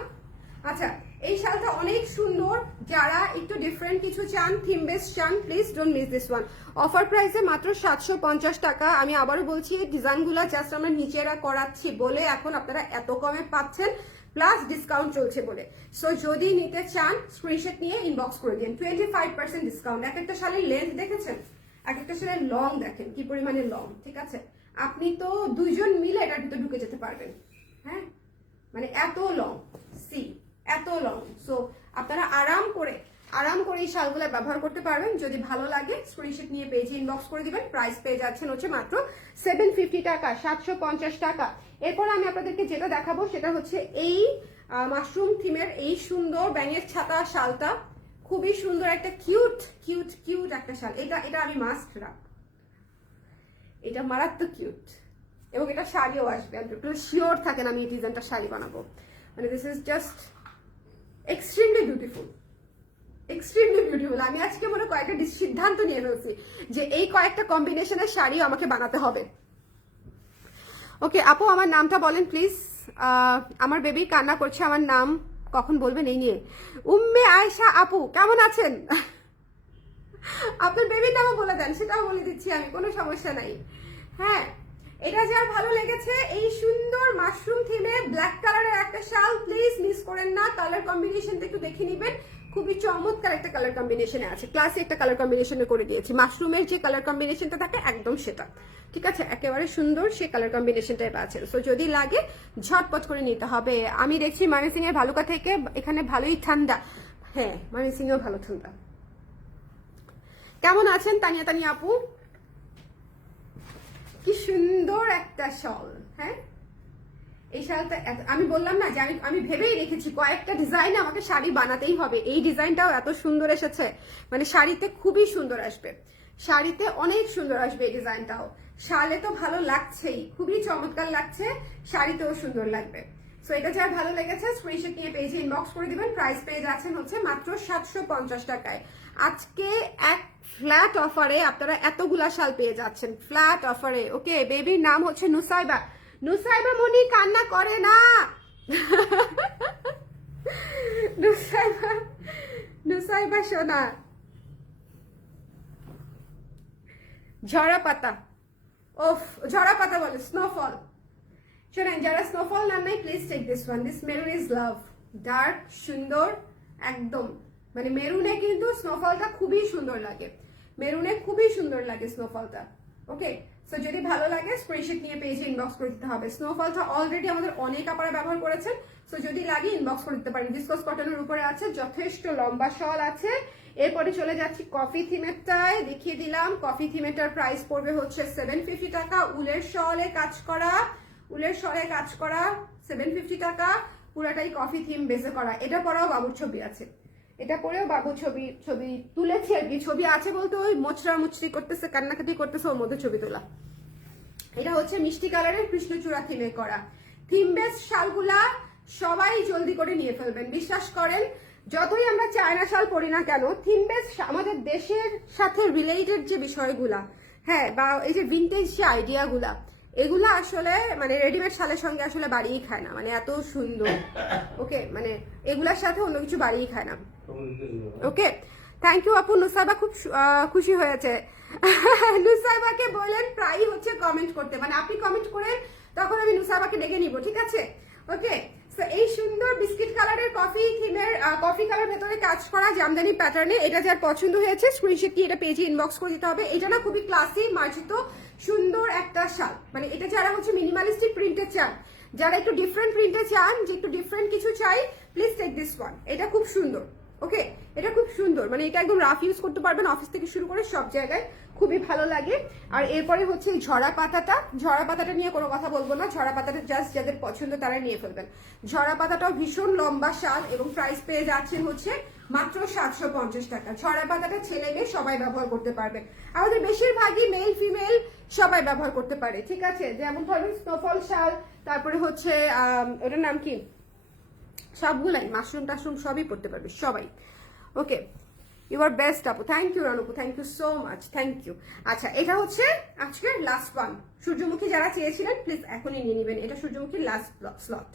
আচ্ছা, এই শালটা অনেক সুন্দর। যারা একটু ডিফারেন্ট কিছু চান, থিম বেস চান, please don't miss this one. Offer প্রাইসে মাত্র 750 টাকা। আমি আবারও বলছি, এই ডিজাইনগুলো জাস্ট আমরা নিচেরা করাচ্ছি বলে এখন আপনারা এত কমে পাচ্ছেন, প্লাস ডিসকাউন্ট চলছে বলে। সো যদি নিতে চান স্ক্রিনশট নিয়ে ইনবক্স করে দিন। 25% ডিসকাউন্ট। এক একটা শালের লেন্থ দেখেছেন, এক একটা শালের লং দেখেন কি পরিমাণে লং। ঠিক আছে, আপনি তো দুইজন মিলে এটার ভিতরে ঢুকে যেতে পারবেন। হ্যাঁ, মানে এত লং, সি এত লং। সো আপনারা আরাম করে এই শালগুলো ব্যবহার করতে পারবেন। যদি ভালো লাগে স্ক্রিনশট নিয়ে পেজে ইনবক্স করে দিবেন। প্রাইস পেয়ে যাচ্ছেন হচ্ছে মাত্র 750 টাকা, 750 টাকা। এরপর আমি আপনাদেরকে যেটা দেখাবো সেটা হচ্ছে এই মাশরুম থিমের এই সুন্দর ব্যাঙের ছাতা শালটা। খুবই সুন্দর একটা কিউট কিউট কিউট একটা শাল। এটা আমি মাস্ট রাখ, এটা মারাত্মক কিউট, এবং এটা শাড়িও আসবে। শিওর থাকেন আমি এই ডিজাইনটা শাড়ি বানাবো। মানে this is just extremely beautiful, extremely beautiful. আমি আজকে মনে কয়েকটা সিদ্ধান্ত নিয়ে ফেলছি যে এই কয়েকটা কম্বিনেশনের শাড়ি আমাকে বানাতে হবে। ওকে আপু, আমার নামটা বলেন প্লিজ। আমার বেবি কান্না করছে, আমার নাম কখন বলবেন এই নিয়ে। উম্মে আয়েশা আপু কেমন আছেন? আপনার বেবির নামও বলে দেন, সেটাও বলে দিচ্ছি আমি, কোনো সমস্যা নাই। হ্যাঁ, এটা যার ভালো লেগেছে, এই সুন্দর মাশরুম থিমে ব্ল্যাক কালারের একটা শাল, প্লিজ মিস করেন না। কালার কম্বিনেশনটা একটু দেখে নিবেন, খুবই চমৎকার একটা কালার কম্বিনেশনে আছে। ক্লাসে একটা কালার কম্বিনেশনে করে দিয়েছি, মাশরুমের যে কালার কম্বিনেশনটা থাকে একদম সেটা। ঠিক আছে, একেবারে সুন্দর সেই কালার কম্বিনেশনটা আছে। সো যদি লাগে ঝটপট করে নিতে হবে। আমি দেখছি ময়মনসিংহ এর ভালুকা থেকে এখানে ভালোই ঠান্ডা। হ্যাঁ, ময়মনসিংহেও ভালো ঠান্ডা। কেমন আছেন তানিয়া আপু? কি সুন্দর একটা শল। হ্যাঁ, এই শালটা আমি বললাম না যে আমি ভেবেই রেখেছি কয়েকটা ডিজাইন আমাকে শাড়ি বানাতেই হবে। এই ডিজাইনটাও এত সুন্দর এসেছে, মানে শাড়িতে খুবই সুন্দর আসবে, শাড়িতে অনেক সুন্দর আসবে এই ডিজাইনটাও। শালে তো ভালো লাগছেই, খুবই চমৎকার লাগছে, শাড়িতেও সুন্দর লাগবে। সো এটা যার ভালো লেগেছে স্ক্রিনশট নিয়ে পেজে ইনবক্স করে দিবেন। প্রাইস পেয়ে যাচ্ছেন হচ্ছে মাত্র 750 টাকায়। আজকে এক ফ্ল্যাট অফারে আপনারা এতগুলা শাল পেয়ে যাচ্ছেন, ফ্ল্যাট অফারে। ওকে, বেবির নাম হচ্ছে নুসাইবা। নুসাইবা মনি কান্না করে না। নুসাইবা সোনা। ঝরা পাতা, ওফ ঝরা পাতা বলে স্নোফল। শোনেন, যারা স্নোফল না নাই please take this one. This maroon is love, dark সুন্দর একদম, মানে মেরুনে কিন্তু স্নোফলটা খুবই সুন্দর লাগে, মেরুনে খুবই সুন্দর লাগে স্নোফলটা। ওকে, সো যদি ভালো লাগে স্ক্রিনশট নিয়ে পেজে ইনবক্স করে দিতে হবে। স্নোফলটা অলরেডি আমাদের অনেক আপনারা ব্যবহার করেছেন, সো যদি লাগে ইনবক্স করে দিতে পারেন। ভিসকস কটনের উপরে আছে, যথেষ্ট লম্বা শল আছে। এরপরে চলে যাচ্ছি কফি থিমেরটায়, দেখিয়ে দিলাম। কফি থিমেরটার প্রাইস পড়বে হচ্ছে 750 টাকা। উলের শলে কাজ করা, উলের শলে কাজ করা 750 টাকা। পুরাটাই কফি থিম বেসে করা। এটা পরেও বাবুর ছবি আছে, এটা পরেও বাবু ছবি তুলেছে আর কি। ছবি আছে বলতে ওই মোচড়া মুচড়ি করতেছে, কান্নাকাটি করতেছে, ওর মধ্যে ছবি তোলা। এটা হচ্ছে মিষ্টি কালারের কৃষ্ণচূড়া থিমে করা। থিম বেস শালগুলা সবাই জলদি করে নিয়ে ফেলবেন, বিশ্বাস করেন। যতই আমরা চায়না শাল পরি না কেন, থিম বেস আমাদের দেশের সাথে রিলেটেড যে বিষয়গুলা, হ্যাঁ, বা এই যে ভিন্টেজ যে আইডিয়াগুলা, এগুলো আসলে মানে রেডিমেড শালের সঙ্গে আসলে বাড়িই খায় না, মানে এত সুন্দর। ওকে, মানে এগুলার সাথে অন্য কিছু বাড়িই খায় না। ওকে, থ্যাংক ইউ আপু। নুসাইবা খুব খুশি হয়েছে। নুসাইবাকে বলেন প্রায়ই হচ্ছে কমেন্ট করতে, মানে আপনি কমেন্ট করেন তখন আমি নুসাইবাকে ডেকে নিব, ঠিক আছে? ওকে, সো এই সুন্দর বিস্কিট কালারের কফি থিমের কফি কালার ভেতরে কাজ করা জামদানি প্যাটার্নে, এটা যার পছন্দ হয়েছে স্ক্রিনশট দিয়ে এটা পেজে ইনবক্স করে দিতে হবে। এটা না খুবই ক্লাসি মার্জিত সুন্দর একটা শাল, মানে এটা যারা হচ্ছে মিনিমালিস্টিক প্রিন্টে চান, যারা একটু ডিফারেন্ট প্রিন্টে চান, যে একটু ডিফারেন্ট কিছু চাই, প্লিজ টেক দিস ওয়ান। এটা খুব সুন্দর। ওকে, এটা খুব সুন্দর, মানে এটা একদম রাফ ইউজ করতে পারবেন অফিস থেকে শুরু করে সব জায়গায়, খুবই ভালো লাগে। আর এরপরে হচ্ছে এই ঝরা পাতাটা নিয়ে কোনো কথা বলবো না, ঝরা পাতাটা জাস্ট যাদের পছন্দ তারা নিয়ে ফেলবেন। ঝরা পাতাটাও ভীষণ লম্বা শাল এবং প্রাইস পেয়ে যাচ্ছেন হচ্ছে মাত্র 750 টাকা। ঝরা পাতাটা ছেলে মেয়ে সবাই ব্যবহার করতে পারবে, আমাদের বেশিরভাগই মেল ফিমেল সবাই ব্যবহার করতে পারে, ঠিক আছে? যেমন ধরুন স্নোফল শাল, তারপরে হচ্ছে ওটার নাম কি, সবগুলাই মাশরুম টাশরুম সবই পড়তে পারবে সবাই। ওকে, ইউ আর বেস্ট আপু, থ্যাংক ইউ রানুপু, thank you so much, thank you. আচ্ছা, এটা হচ্ছে আজকের লাস্ট ওয়ান। সূর্যমুখী যারা চেয়েছিলেন প্লিজ এখনই নিয়ে নেবেন, এটা সূর্যমুখীর লাস্ট স্লট,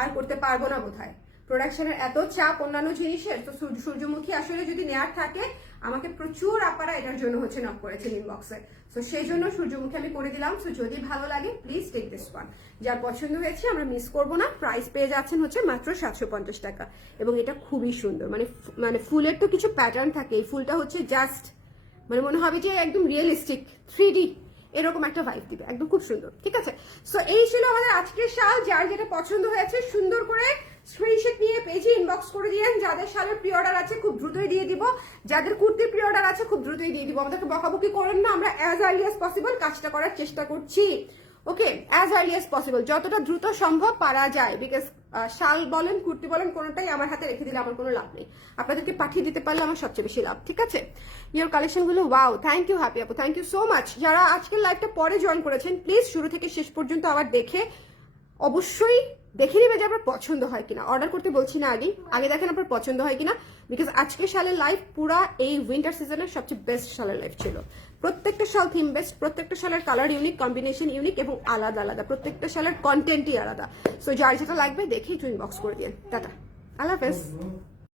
আর করতে পারবো না বোধহয়, প্রোডাকশনের এত চাপ অন্যান্য জিনিসের। তো সূর্যমুখী আসলে যদি নেয়ার থাকে, আমাকে প্রচুর আপারা এটার জন্য হচ্ছে নক করেছেন ইনবক্সে, তো সেই জন্য সূর্যমুখী আমি করে দিলাম। সো যদি ভালো লাগে প্লিজ টেক দিস ওয়ান, যার পছন্দ হয়েছে আমরা মিস করবো না। প্রাইস পেয়ে যাচ্ছেন হচ্ছে মাত্র 750 টাকা, এবং এটা খুবই সুন্দর, মানে ফুলের তো কিছু প্যাটার্ন থাকে, এই ফুলটা হচ্ছে জাস্ট মানে মনে হবে যে একদম রিয়েলিস্টিক 3D এরকম একটা ভাইব দিবে, একদম খুব সুন্দর, ঠিক আছে? সো এই ছিল আমাদের আজকের শাল। যার যেটা পছন্দ হয়েছে সুন্দর করে স্ক্রিনশট নিয়ে পেজে ইনবক্স করে দিয়েন। যাদের শালের প্রি অর্ডার আছে খুব দ্রুতই দিয়ে দিব, যাদের কুর্তির প্রি অর্ডার আছে খুব দ্রুতই দিয়ে দিব। আমাদেরকে বকাবকি করেন না, আমরা অ্যাজ আর্লি অ্যাজ পসিবল কাজটা করার চেষ্টা করছি। ওকে, অ্যাজ আর্লি অ্যাজ পসিবল, যতটা দ্রুত সম্ভব পারা যায়, বিকজ শাল বলেন কুর্তি বলেন কোনোটাই আমার হাতে রেখে দিলে আমার কোনো লাভ নেই, আপনাদেরকে পাঠিয়ে দিতে পারলে আমার সবচেয়ে বেশি লাভ, ঠিক আছে? ইয়োর কালেকশন গুলো ওয়াও, থ্যাংক ইউ হ্যাপি আপু, থ্যাংক ইউ সো মাচ। যারা আজকের লাইভটা পরে জয়েন করেছেন প্লিজ শুরু থেকে শেষ পর্যন্ত আবার দেখে অবশ্যই দেখে নেবে যে আপনার পছন্দ হয় কিনা। অর্ডার করতে বলছি না, আগে দেখেন আপনার পছন্দ হয় কিনা, বিকজ আজকের শালের লাইভ পুরা এই উইন্টার সিজনের সবচেয়ে বেস্ট শালের লাইভ ছিল। প্রত্যেকটা শাল থিম বেস্ট, প্রত্যেকটা শালের কালার ইউনিক, কম্বিনেশন ইউনিক এবং আলাদা আলাদা, প্রত্যেকটা শালের কন্টেন্টই আলাদা। সো যার যেটা লাগবে দেখেই একটু ইনবক্স করে দিন। টাটা, আল্লাহ হাফেজ।